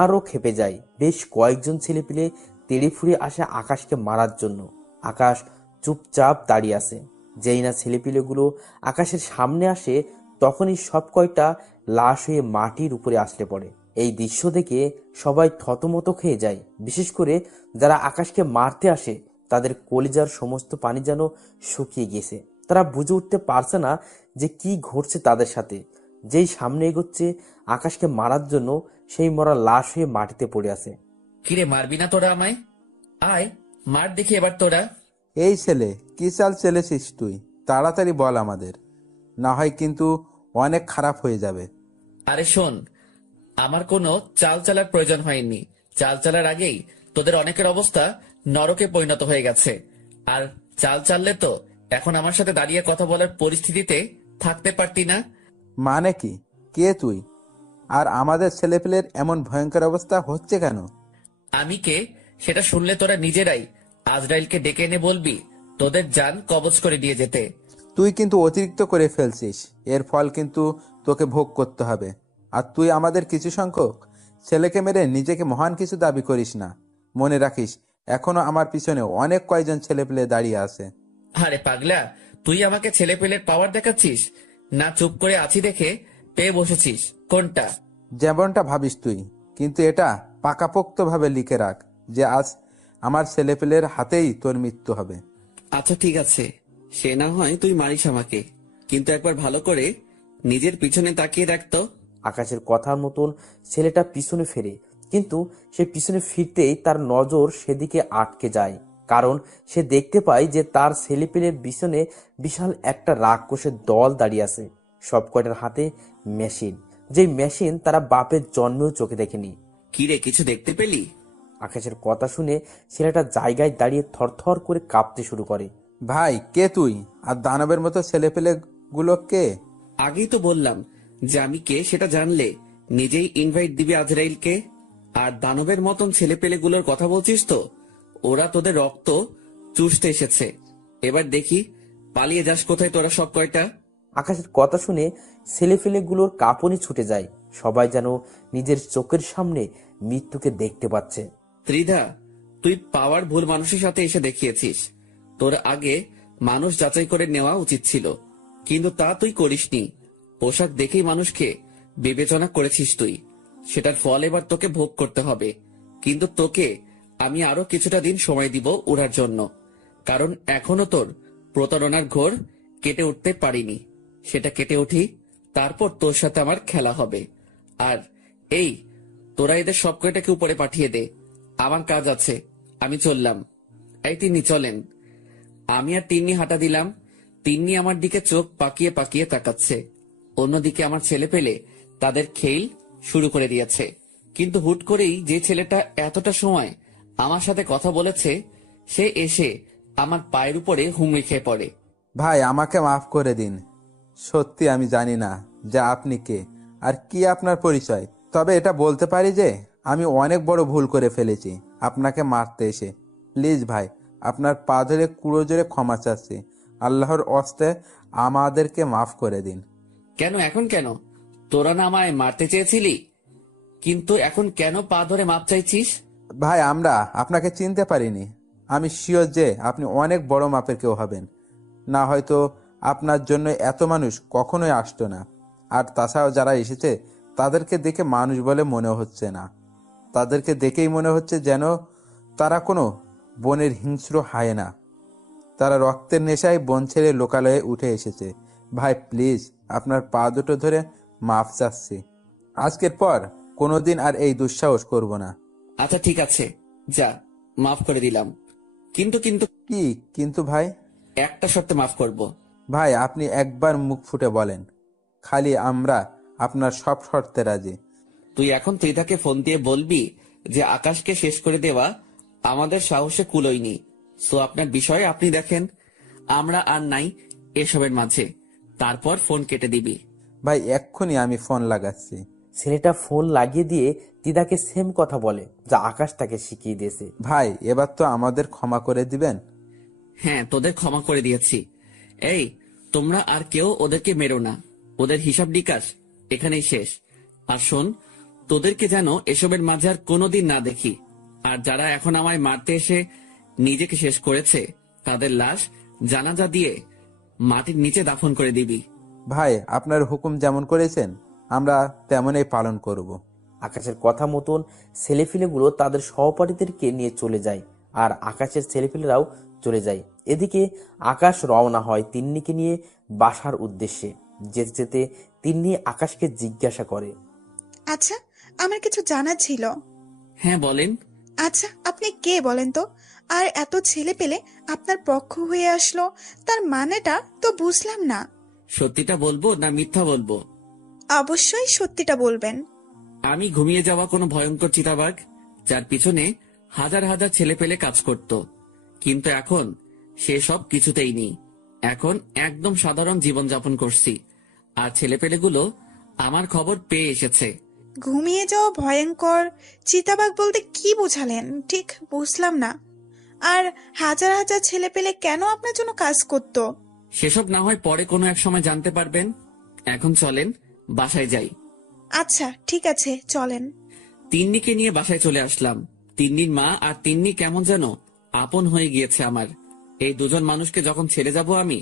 আরো খেপে যায়। বেশ কয়েকজন ছেলেপিলে তেড়ে ফুড়ে আসে আকাশকে মারার জন্য। আকাশ চুপচাপ দাঁড়িয়ে আছে। যেই না ছেলেপিলেগুলো আকাশের সামনে আসে, তখনই সব কয়টা লাশ হয়ে মাটির উপরে আসলে পড়ে। এই দৃশ্য দেখে সবাই থতমত খেয়ে যায়। বিশেষ করে যারা আকাশকে মারতে আসে, তাদের কলিজার সমস্ত পানি যেন শুকিয়ে গেছে। তারা বুঝে উঠতে পারছে না যে কি ঘটছে তাদের সাথে। যেই সামনে এগোচ্ছে আকাশকে মারার জন্য, সেই মরা লাশ হয়ে মাটিতে পড়ে আছে। কিরে, মারবি না তোরা আমায়? আয়, মার দেখি এবার তোরা। এই ছেলে, কি চাল চলেছিস তুই? তাড়াতাড়ি বল আমাদের, না হয় কিন্তু অনেক খারাপ হয়ে যাবে। আরে শোন, আমার কোনো চাল চালার প্রয়োজন হয়নি। চাল চালার আগেই তোদের অনেকের অবস্থা নরকে পরিণত হয়ে গেছে। আর চাল চাললে তো এখন আমার সাথে দাঁড়িয়ে কথা বলার পরিস্থিতিতে থাকতে পারতি না। মানে কি? কে তুই? আর আমাদের ছেলেপেলের এমন ভয়ঙ্কর অবস্থা হচ্ছে কেন? আমি কে সেটা শুনলে তোরা নিজেরাই আজরাইলকে ডেকে এনে বলবি তোদের জান কবজ করে দিয়ে যেতে। তুই কিন্তু অতিরিক্ত করে ফেলছিস, এর ফল কিন্তু তোকে ভোগ করতে হবে। আর তুই আমাদের কিছু সংখ্যক ছেলেকে মেরে নিজেকে মহান কিছু দাবি করিস না। মনে রাখিস, এখনো আমার পিছনে অনেক কয়জন ছেলেপেলে দাঁড়িয়ে আছে। আরে পাগলা, তুই আমাকে ছেলে পেলের পাওয়ার দেখাচ্ছিস না? চুপ করে আছি দেখে পেয়ে বসেছিস কোনটা? যেমনটা ভাবিস তুই, কিন্তু এটা পাকাপোক্তভাবে লিখে রাখ যে আজ আমার ছেলেপেলের হাতেই তোর মৃত্যু হবে। আচ্ছা ঠিক আছে, সে না হয় তুই মারিস আমাকে, কিন্তু একবার ভালো করে নিজের পিছনে তাকিয়ে দেখতো। আকাশের কথার মতন ছেলেটা পিছনে ফেরে, কিন্তু সে পিছনে ফিরতেই তার নজর সেদিকে আটকে যায়। কারণ সে দেখতে পায় যে তার ছেলেপেলের পিছনে বিশাল একটা রাক্ষসের দল দাঁড়িয়ে আছে। সব কয়টার হাতে মেশিন, যেই মেশিন তারা বাপের জন্মেও চোখে দেখেনি। কিরে, কিছু দেখতে পেলি? আকাশের কথা শুনে ছেলেটা জায়গায় দাঁড়িয়ে থরথর করে কাঁপতে শুরু করে। ভাই, কে তুই? আর দানবের মতো ছেলেপেলে গুলো কে? আগেই তো বললাম যে আমি কে সেটা জানলে নিজেই ইনভাইট দিবি আজরাইলকে। আর দানবের মতন ছেলে পেলেগুলোর কথা বলছিস তো, ওরা তোদের রক্ত চুষতে এসেছে। এবার দেখি পালিয়ে যাস কোথায় তোরা সব কয়টা। আকাশের কথা শুনে ছেলেফেলেগুলোর কাঁপুনি ছুটে যায়। সবাই যেন নিজের চোখের সামনে মৃত্যুকে দেখতে পাচ্ছে। ত্রিধা, তুই পাওয়ার ভুল মানুষের সাথে এসে দেখিয়েছিস। তোর আগে মানুষ যাচাই করে নেওয়া উচিত ছিল, কিন্তু তা তুই করিসনি। পোশাক দেখেই মানুষকে বিবেচনা করেছিস তুই। সেটার ফল এবার তোকে ভোগ করতে হবে। কিন্তু তোকে আমি আরো কিছুটা দিন সময় দিব উড়ার জন্য, কারণ এখনো তোর প্রতারণার ঘোর কেটে উঠতে পারিনি। সেটা কেটে উঠি, তারপর তোর সাথে আমার খেলা হবে। আর এই, তোরা এদের সব কয়টাকে উপরে পাঠিয়ে দে, আমার কাজ আছে, আমি চললাম। এই তিন্নি চলেন। আমি আর তিন্নি হাঁটা দিলাম। তিন্নি আমার দিকে চোখ পাকিয়ে পাকিয়ে তাকাচ্ছে। অন্যদিকে আমার ছেলে পেলে তাদের খেল শুরু করে দিয়েছে। কিন্তু হুট করেই যে ছেলেটা এতটা সময় আমার সাথে কথা বলেছে, সে এসে আমার পায়ের উপরে হুমড়ি খেয়ে পড়ে। ভাই, আমাকে মাফ করে দিন। সত্যি আমি জানি না যে আপনি কে আর কি আপনার পরিচয়। তবে এটা বলতে পারি যে আমি অনেক বড় ভুল করে ফেলেছি আপনাকে মারতে এসে। প্লিজ ভাই, আপনার পা ধরে কুড়ো জোরে ক্ষমা চাচ্ছি। আল্লাহর অস্তে আমাদেরকে মাফ করে দিন। কেন এখন কেন? তোরা না আমায় মারতে চেয়েছিলি, কিন্তু এখন কেন পা ধরে মাপ চাইছিস? ভাই, আমরা আপনাকে চিনতে পারিনি। আমি শিওর যে আপনি অনেক বড় মাপের কেউ হবেন। না হয়তো আপনার জন্য এত মানুষ কখনোই আসতো না। আর তাছাড়াও যারা এসেছে তাদেরকে দেখে মানুষ বলে মনে হচ্ছে না। তাদেরকে দেখেই মনে হচ্ছে যেন তারা কোনো বনের হিংস্র হায়েনা। তারা রক্তের নেশায় বন ছেড়ে লোকালয়ে উঠে এসেছে। ভাই প্লিজ, আপনার পা দুটো ধরে মাফ চাচ্ছি। আজকের পর কোনোদিন আর এই দুঃসাহস করব না। আচ্ছা ঠিক আছে, যা, মাফ করে দিলাম। কিন্তু কিন্তু কি কিন্তু ভাই? একটা শর্তে মাফ করব। ভাই, আপনি একবার মুখ ফুটে বলেন, খালি আমরা আপনার সব শর্তে রাজি। তুই এখন ত্রিধাকে ফোন দিয়ে বলবি যে আকাশকে শেষ করে দেওয়া আমাদের সাহসে কুলোয়নি। সো আপনার বিষয়ে আপনি দেখেন, আমরা আর নাই এসবের মাঝে। তারপর ফোন কেটে দিবি। ভাই, এক্ষুনি আমি ফোন লাগাচ্ছি। ছেলেটা ফোন লাগিয়ে দিয়ে দিদাকে সেম কথা বলে যা আকাশ তাকে শিখিয়ে দিয়েছে। ভাই, এবার তো আমাদের ক্ষমা করে দিবেন। হ্যাঁ, তোদের ক্ষমা করে দিয়েছি। এই, তোমরা আর কেউ ওদেরকে মেরো না। ওদের হিসাব নিকাশ এখানেই শেষ। আর শোন, তোদেরকে যেন এসবের মাঝে আর কোনোদিন না দেখি। আর যারা এখন আমায় মারতে এসে নিজেকে শেষ করেছে, তাদের লাশ জানাজা দিয়ে মাটির নিচে দাফন করে দিবি। ভাই, আপনার হুকুম যেমন করেছেন আমরা তেমনই পালন করব। আকাশের কথা মতন ছেলেপিলেগুলো তাদের সহপাঠীদেরকে নিয়ে চলে যায়, আর আকাশের ছেলেপিলেরাও চলে যায়। এদিকে আকাশ রওনা হয় তিন্নিকে নিয়ে বাসার উদ্দেশ্যে। যেতে যেতে তিন্নি আকাশকে জিজ্ঞাসা করে, আচ্ছা, আমার কিছু জানার ছিল। হ্যাঁ বলেন। আচ্ছা, আপনি কে বলেন তো? আর এত ছেলে পেলে আপনার পক্ষ হয়ে আসলো, তার মানেটা তো বুঝলাম না। সত্যিটা বলবো না মিথ্যা বলবো? অবশ্যই সত্যিটা বলবেন। আমি ঘুমিয়ে যাওয়া কোনো ভয়ঙ্কর চিতাবাঘ, যার পিছনে হাজার হাজার ছেলে পেলে কাজ করত। কিন্তু এখন সেসব কিছুতেই নেই। এখন একদম সাধারণ জীবনযাপন করছি। আর ছেলেপেলেগুলো আমার খবর পেয়ে এসেছে। ঘুমিয়ে যাওয়া ভয়ঙ্কর চিতাবাঘ বলতে কি বোঝালেন ঠিক বুঝলাম না। আর হাজার হাজার ছেলে পেলে কেন আপনার জন্য কাজ করতো? সেসব না হয় পরে কোনো এক সময় জানতে পারবেন। এখন চলেন, বাসায় যাই। আচ্ছা ঠিক আছে, চলেন। তিন্নিকে নিয়ে বাসায় চলে আসলাম। তিন্নির মা আর তিন্নি কেমন যেন আপন হয়ে গিয়েছে আমার। এই দুজন মানুষকে যখন ছেড়ে যাব আমি,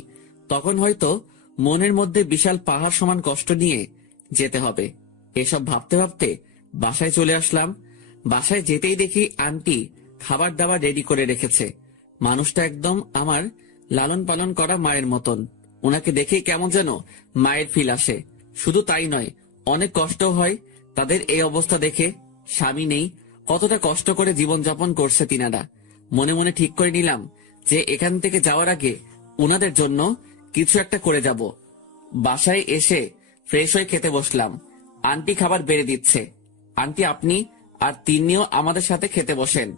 তখন হয়তো মনের মধ্যে বিশাল পাহাড় সমান কষ্ট নিয়ে যেতে হবে। এসব ভাবতে ভাবতে বাসায় চলে আসলাম। বাসায় যেতেই দেখি আন্টি খাবার দাবার রেডি করে রেখেছে। মানুষটা একদম আমার লালন পালন করা মায়ের মতন। ওনাকে দেখেই কেমন যেন মায়ের ফিল আসে। শুধু তাই নয়, অনেক কষ্ট হয় তাদের এই অবস্থা দেখে। স্বামী নেই, কতটা কষ্ট করে জীবনযাপন করছে তিনারা। মনে মনে ঠিক করে নিলাম যে এখান থেকে যাওয়ার আগে ওনাদের জন্য কিছু একটা করে যাব। বাসায় এসে ফ্রেশ হয়ে খেতে বসলাম। আন্টি খাবার বেড়ে দিচ্ছে। আন্টি, আপনি আর তিন্নিও আমাদের সাথে খেতে বসেন।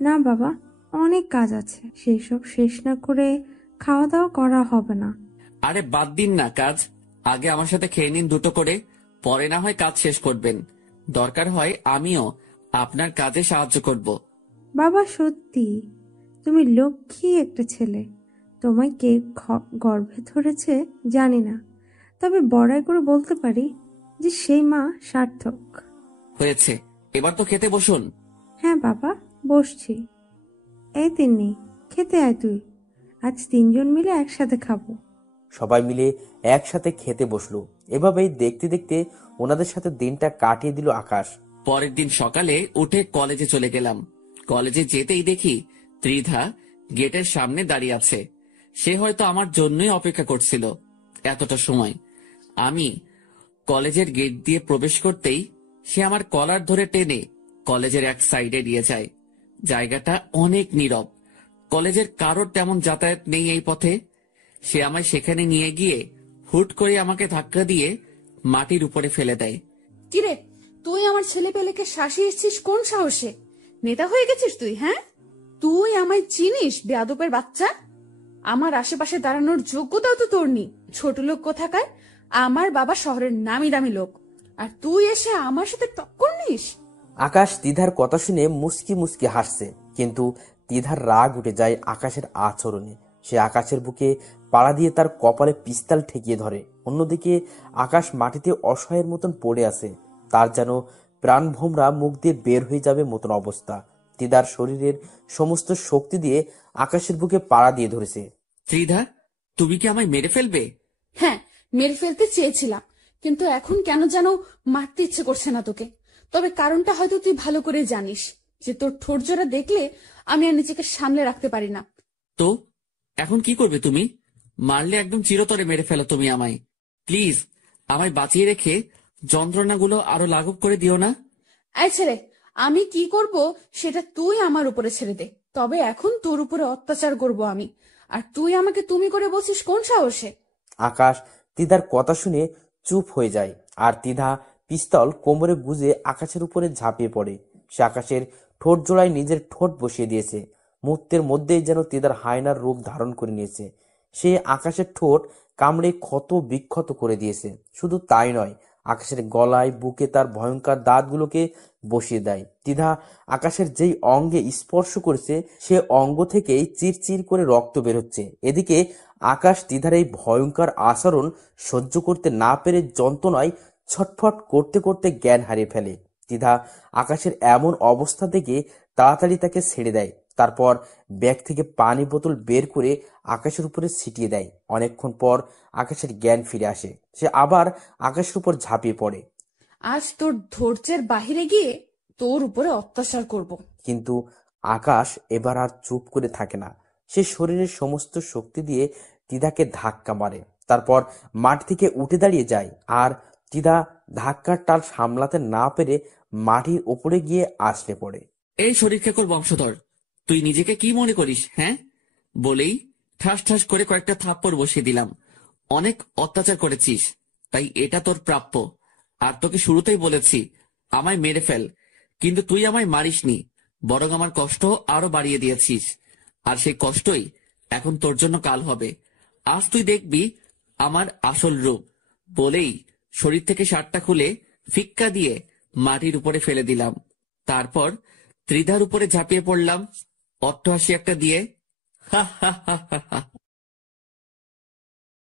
না বাবা, অনেক কাজ আছে, সেই সব শেষ না করে খাওয়া দাওয়া করা হবে না। আরে বাদ দিন না কাজ, আগে আমার সাথে খেয়ে নিন দুটো করে, পরে না হয় কাজ শেষ করবেন। দরকার হয় আমিও আপনার কাজে সাহায্য করব। বাবা সত্যি, তুমি লক্ষ্মী একটা ছেলে। তোমায় কে গর্ভে ধরেছে জানি না, তবে বড়াই করে বলতে পারি যে সেই মা সার্থক। হয়েছে, এবার তো খেতে বসুন। হ্যাঁ বাবা, বসছি। এই তিন্নি, খেতে আয় তুই, আজ তিনজন মিলে একসাথে খাবো। সবাই মিলে একসাথে খেতে বসলো। এভাবেই দেখতে দেখতে ওনাদের সাথে দিনটা কাটিয়ে দিল আকাশ। পরের দিন সকালে উঠে কলেজে চলে গেলাম। কলেজে যেতেই দেখি ত্রিধা গেটের সামনে দাঁড়িয়ে আছে। সে হয়তো আমার জন্যই অপেক্ষা করছিল এতটা সময়। আমি কলেজের গেট দিয়ে প্রবেশ করতেই সে আমার কলার ধরে টেনে কলেজের এক সাইডে নিয়ে যায়। জায়গাটা অনেক নীরব, কলেজের কারোর তেমন যাতায়াত নেই এই পথে। সে আমায় সেখানে নিয়ে গিয়ে হুট করে আমাকে ধাক্কা দিয়ে মাটির উপরে ফেলে দেয়। কিরে, তুই আমার ছেলে পেলেকে শাসিয়ে এসছিস কোন সাহসে? নেতা হয়ে গেছিস তুই? হ্যাঁ, তুই আমায় চিনিস বেয়াদবের বাচ্চা? আমার আশেপাশে দাঁড়ানোর যোগ্যতাও তো তোর নেই, ছোট লোক কোথাকার। আমার বাবা শহরের নামি দামি লোক, আর তুই এসে আমার সাথে টক্কর নিস? আকাশ দিদার কথা শুনে মুস্কি মুস্কি হাসছে, কিন্তু ত্রিধার রাগ উঠে যায় আকাশের আচরণে। সে আকাশের বুকে পাড়া দিয়ে তার কপালে পিস্তল ঠেকিয়ে ধরে। অন্যদিকে আকাশ মাটিতে অসহায়ের মতন পড়ে আছে। তার যেন প্রাণভোমরা মুখ দিয়ে বের হয়ে যাবে মতন অবস্থা। ত্রিধার শরীরের সমস্ত শক্তি দিয়ে আকাশের বুকে পাড়া দিয়ে ধরেছে। ত্রিধা, তুমি কি আমায় মেরে ফেলবে? হ্যাঁ, মেরে ফেলতে চেয়েছিলাম, কিন্তু এখন কেন যেন মারতে ইচ্ছে করছে না তোকে। তবে কারণটা হয়তো তুই ভালো করে জানিস, যে তোর ঠোঁট জোড়া দেখলে আমি আর নিজেকে সামলে রাখতে পারি না। তো এখন কি করবে তুমি? মারলে একদম চিরতরে মেরে ফেলো তুমি আমায়। প্লিজ আমায় বাঁচিয়ে রেখে যন্ত্রণাগুলো আরো লাঘব করে দিও না। এই ছেলে, আমি কি করব সেটা তুই আমার উপরে ছেড়ে দে। তবে এখন তোর উপরে অত্যাচার করব আমি, আর তুই আমাকে তুমি করে বলছিস কোন সাহসে? আকাশ তিধার কথা শুনে চুপ হয়ে যায়, আর তিধা পিস্তল কোমরে গুজে আকাশের উপরে ঝাঁপিয়ে পড়ে। সে আকাশের ঠোঁট জোড়ায় নিজের ঠোঁট বসিয়ে দিয়েছে। মুহূর্তের মধ্যেই যেন তিধার হায়নার রূপ ধারণ করে নিয়েছে। সে আকাশের ঠোঁট কামড়ে ক্ষত বিক্ষত করে দিয়েছে। শুধু তাই নয়, আকাশের গলায় বুকে তার ভয়ঙ্কর দাঁতগুলোকে বসিয়ে দেয়। তিধা আকাশের যেই অঙ্গে স্পর্শ করেছে সে অঙ্গ থেকেই চিরচির করে রক্ত বেরোচ্ছে। এদিকে আকাশ তিধার এই ভয়ঙ্কর আচরণ সহ্য করতে না পেরে যন্ত্রণায় ছটফট করতে করতে জ্ঞান হারিয়ে ফেলে। তিধা আকাশের এমন অবস্থা দেখে তাড়াতাড়ি তাকে ছেড়ে দেয়। তারপর ব্যাগ থেকে পানি বোতল বের করে আকাশের উপরে ছিটিয়ে দেয়। অনেকক্ষণ পর আকাশের জ্ঞান ফিরে আসে। সে আবার আকাশের উপর ঝাঁপিয়ে পড়ে। আজ তোর ধৈর্যের বাহিরে গিয়ে তোর উপরে অত্যাচার করব। কিন্তু আকাশ এবার আর চুপ করে থাকে না। সে শরীরের সমস্ত শক্তি দিয়ে তিধাকে ধাক্কা মারে। তারপর মাঠ থেকে উঠে দাঁড়িয়ে যায়, আর তিধা ধাক্কার টাল সামলাতে না পেরে মাটির ওপরে গিয়ে আছড়ে পড়ে। এই শরীর খেকর বংশধর, তুই নিজেকে কি মনে করিস? হ্যাঁ, বলেই ঠাস ঠাস করে কয়েকটা থাপ্পড় বসিয়ে দিলাম। অনেক অত্যাচার করেছিস, তাই এটা তোর প্রাপ্য। আর তোকে শুরুতেই বলেছি আমায় মেরে ফেল, কিন্তু তুই আমায় মারিসনি, বরং আমার কষ্ট আরো বাড়িয়ে দিয়েছিস। আর সেই কষ্টই এখন তোর জন্য কাল হবে। আজ তুই দেখবি আমার আসল রূপ। বলেই শরীর থেকে শার্টটা খুলে ফিক্কা দিয়ে মাটির উপরে ফেলে দিলাম। তারপর ত্রিধার উপরে ঝাঁপিয়ে পড়লাম অট্টহাসি একটা দিয়ে। হা হা হা হা হা।